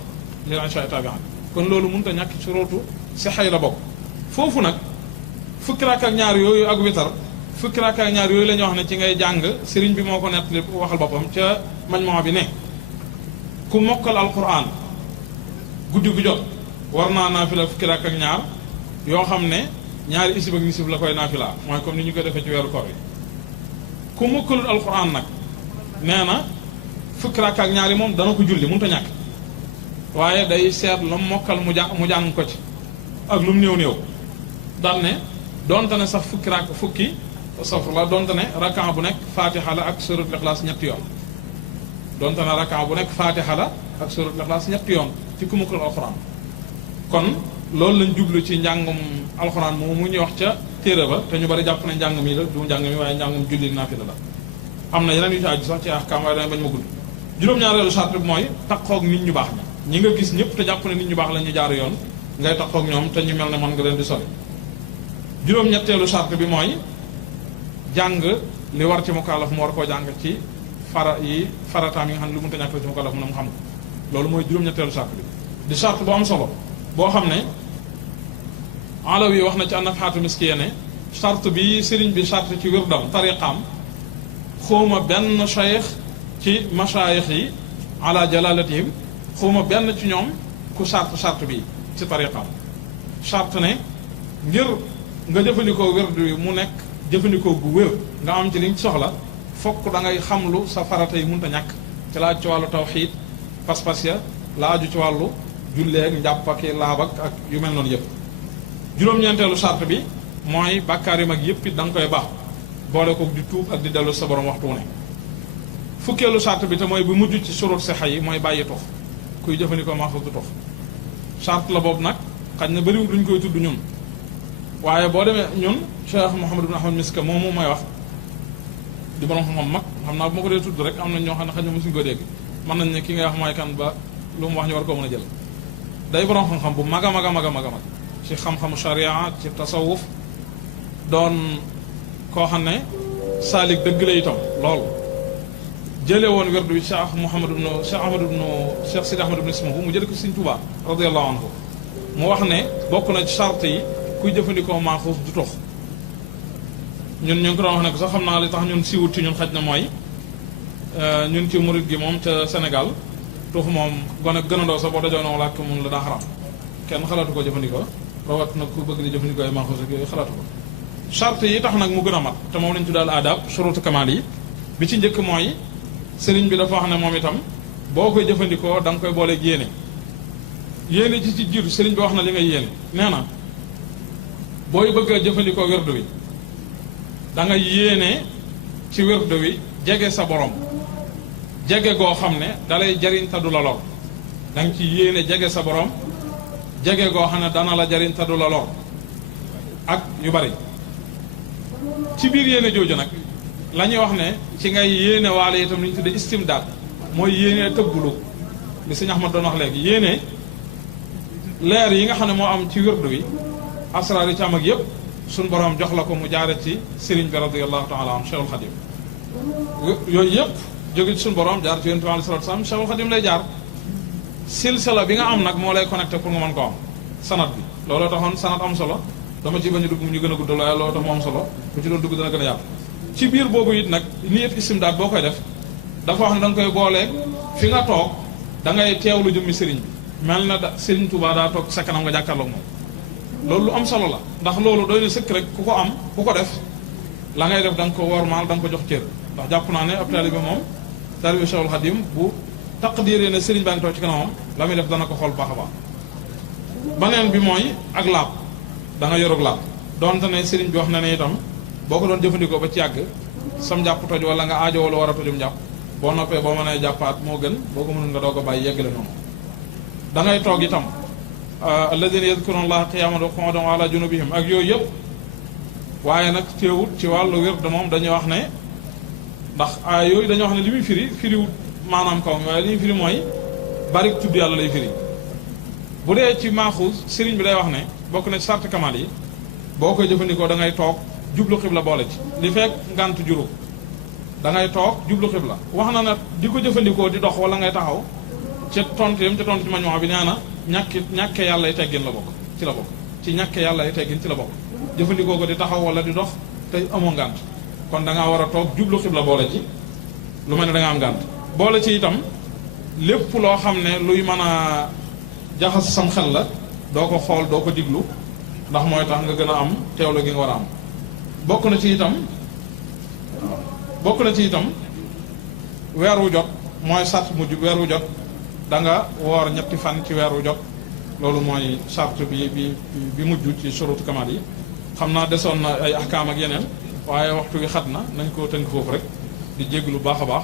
lil isha'i tabi'at kon loolu mënut a ñàkk ci rootu si xay la bokk foofu nag fukki rakk ak ñaar yooyu ak witar fukki rakk ak ñaar yooyu la ñu wax ne ci ngay jàng sëriñ bi moo ko nettali waxal boppam ca majmuwa bi ne ku mokkal alquran guddi gu jot war naa naafila fukki rakk ak ñaar yoo xam ne ñaari isib ak nisib la koy naafila mooy comme ni ñu koy defee ci weeru koor yi ku mokkalul alquran nag nee na fukki rakk ak ñaar yi moom dana ko julli mënut a ñàkk waaye day seet la mokkal mu jàng ko ci ak lu mu néew néew daan ne donte ne sax fukki safrla donte ne rakan bu nekk fatiha la ak suratul ixlaas ñetti yoon donte ne rakan bu nekk fatiha la ak suratul ixlaas ñetti yoon ci ku mokkal alxuraan kon loolu lañ jublu ci njàngum alxuraan moom mu ñuy wax ca téere ba te ñu bari jàpp ne njàng mi la du njàng mi waaye njàngum julli naafila la am na yeneen yu ci aju sax ci ahkaam waaye damay bañ ma gudd juróom-ñaareelu charte bi mooy taqoog nit ñu baax ñi nga gis ñëpp te jàpp ne nit ñu baax la ñu jaar yoon ngay taqoog ñoom te ñu mel ne mën nga leen di sori juróom-ñetteelu charte bi mooy jàng li war ci mukallaf mu war koo jàng ci farataam yi nga xam ne lu mënta ñàkk la ci mukallaf mu ne mu xam ko loolu mooy juróom-ñetteelu charte bi di charte bu am solo boo xam ne alawi wax na ci an-Nafhaatu Miskiya ne charte bi sëriñ bi charte ci wirdam tariqaam xawma benn cheikh ci machaayix yi ala jalalatihim xawma benn ci ñoom ku charte bi ci tariqaam charte ne ngir nga jëfandikoo wérdu wi mu nekk jëfandikoo gu wér nga am ci liñ soxla fokk da ngay xamlu sa farata yi mënut a ñàkk ci la aju ci wàllu tawxiid pas-pas ya la aju ci wàllu julleeg njàpp ak laab ak yu mel noonu yëpp juróom-ñeenteelu charte bi mooy bàkkaar yu mag yëpp it da nga koy baax boole ko di tuub ak di dellu sa borom waxtu wu ne fukkeelu charte bi te mooy bu mujj ci surut sixa yi mooy bàyyi tox kuy jëfandikoo maaxus du tox charte la boobu nag xaj na bëriwul duñ koy tudd ñun waaye boo demee ñun Cheikh Mouhamed ibn Ahmad Miska moomu may wax di borom xam-xam mag xam naa bu ma ko dee tudd rek am nañ ñoo xam ne xaj na mosuñu ko dégg mën nañ ne ki ngay wax mooy kan ba lu mu wax ñu war koo mën a jël day borom xam-xam bu mag a mag a mag a mag a mag ci xam-xamu sharia ci tasawuf doon koo xam ne saalik dëgg la itam lool jëlee woon werdu bi Cheikh Ahmad Sidi Ahmad ibn Ismahu mu jële ko Sëriñ Tuubaa radiyallahu anhu mu wax ne bokk na ci charte yi kuy jëfandikoo maaxuus du tox ñun ñu ngi ko doon wax ne ko sax xam naa li tax ñun siiwut ci ñun xaj na mooy ñun ci murid gi moom ca Sénégal tuux moom gone gën a ndaw sax boo dajoo na wala mun la daa xaram kenn xalaatu ko jëfandikoo rawat na ku bëgg di jëfandikoo ay maaxuus ak yooyu xalaatu ko charte yi tax nag mu gën a mat te moom lañ tuddal adab shurutu kamal yi bi ci njëkk mooy sëriñ bi dafa wax ne moom itam boo koy jëfandikoo da nga koy booleeg yéene yéene ci jiitu sëriñ bi wax na li ngay yéene nee na booy bëgg a jëfandikoo werdu wi da nga yéene ci werdu wi jege sa borom jege goo xam ne dalay jariñ te du la lor da nga ci yéene jege sa borom jege goo xam ne dana la jariñ te du la lor ak yu bari ci biir yéene jooju nag la ñuy wax ne ci ngay yéene waale itam li ñu tuddee istimdaad mooy yéene tëbbulu li sëñ Ahmad doon wax léegi yéene leer yi nga xam ne moo am ci wirdu wi asraar yi ci am ak yëpp suñ borom jox la ko mu jaare ci sëriñ bi radiyallahu taala an Cheikhul Khadim yooyu yëpp jóge ci suñ borom jaar ci yonent bi alayhi salaatu salaam Cheikhul Khadim lay jaar silsila bi nga am nag moo lay connecté pour nga mën ko am sanat bi looloo taxoon sanat am solo dama ci bañ a dugg mu ñu gën a guddal waaye looloo tax mu am solo bu ci doon dugg dana gën a yaatu ci biir boobu it nag niyat istimdaad boo koy def dafa wax ne da nga koy booleeg fi nga toog da ngay teewlu jëmmi sëriñ bi mel na da sëriñ Tuubaa daa toog sa kanam nga jàkkaarloog moom loolu lu am solo la ndax loolu doy na sëkk rek ku ko am ku ko def la ngay def da nga ko wormaal da nga ko jox cër ndax jàpp naa ne ab taalibe moom taalibe Cheikhul Khadim bu taqdiree ne sëriñ baa ngi toog ci kanamam la muy def dana ko xool baax a baax baneen bi mooy ak laab da nga yorug laab donte ne sëriñ bi wax na ne itam boo ko doon jëfandikoo ba ci yàgg sam njàpp toj wala nga aajo wala war a tojum njàpp boo noppee boo mënee jàppaat moo gën boo ko mënul nga doog a bàyyi yeggale noonu da ngay toog itam alladina yadkuruna allaha qiyaman wa qu'udan wa ala junubihim ak yooyu yëpp waaye nag teewut ci wàllu wird moom dañuy wax ne ndax yooyu dañuy wax ne li muy firiwut maanaam kaw mi waaye li muy firi mooy bari tudd yàlla lay firi bu dee ci maaxuus sëriñ bi day wax ne bokk na ci sart kamal yi boo koy jëfandikoo da ngay toog jublu xibla boole ci li fekk ngant juru da ngay toog jublu xibla wax na nag di ko jëfandikoo di dox wala ngay taxaw ca tontu yam ca tontu ci mañuwaa bi nee na ñàkke yàlla ay teggin la bokk ci la bokk ci ñàkke yàlla ay teggin ci la bokk jëfandikoo ko di taxaw wala di dox te amoo ngant kon da ngaa war a toog jublu xibla boole ci lu mel ne da nga am ngant boole ci itam lépp loo xam ne luy mën a jaxas sam xel la doo ko xool doo ko diglu ndax mooy tax nga gën a am teewlu gi nga war a am bokk na ci itam weer wu jot mooy sart mujj weer wu jot da nga woor ñetti fan ci weer wu jot loolu mooy sart bi mujj ci surutu kamal yi xam naa desoon na ay ahkaam ak yeneen waaye waxtu wi xat na nañ ko tënk foofu rek di jéglu baax a baax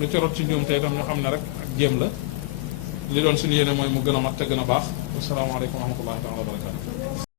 lu ci rot ci njuum te itam ñu xam ne rek ak jéem la li doon suñu yéene mooy mu gën a mat te gën a baax wasalaamaaleykum wa rahmatullahi taala wa barakatu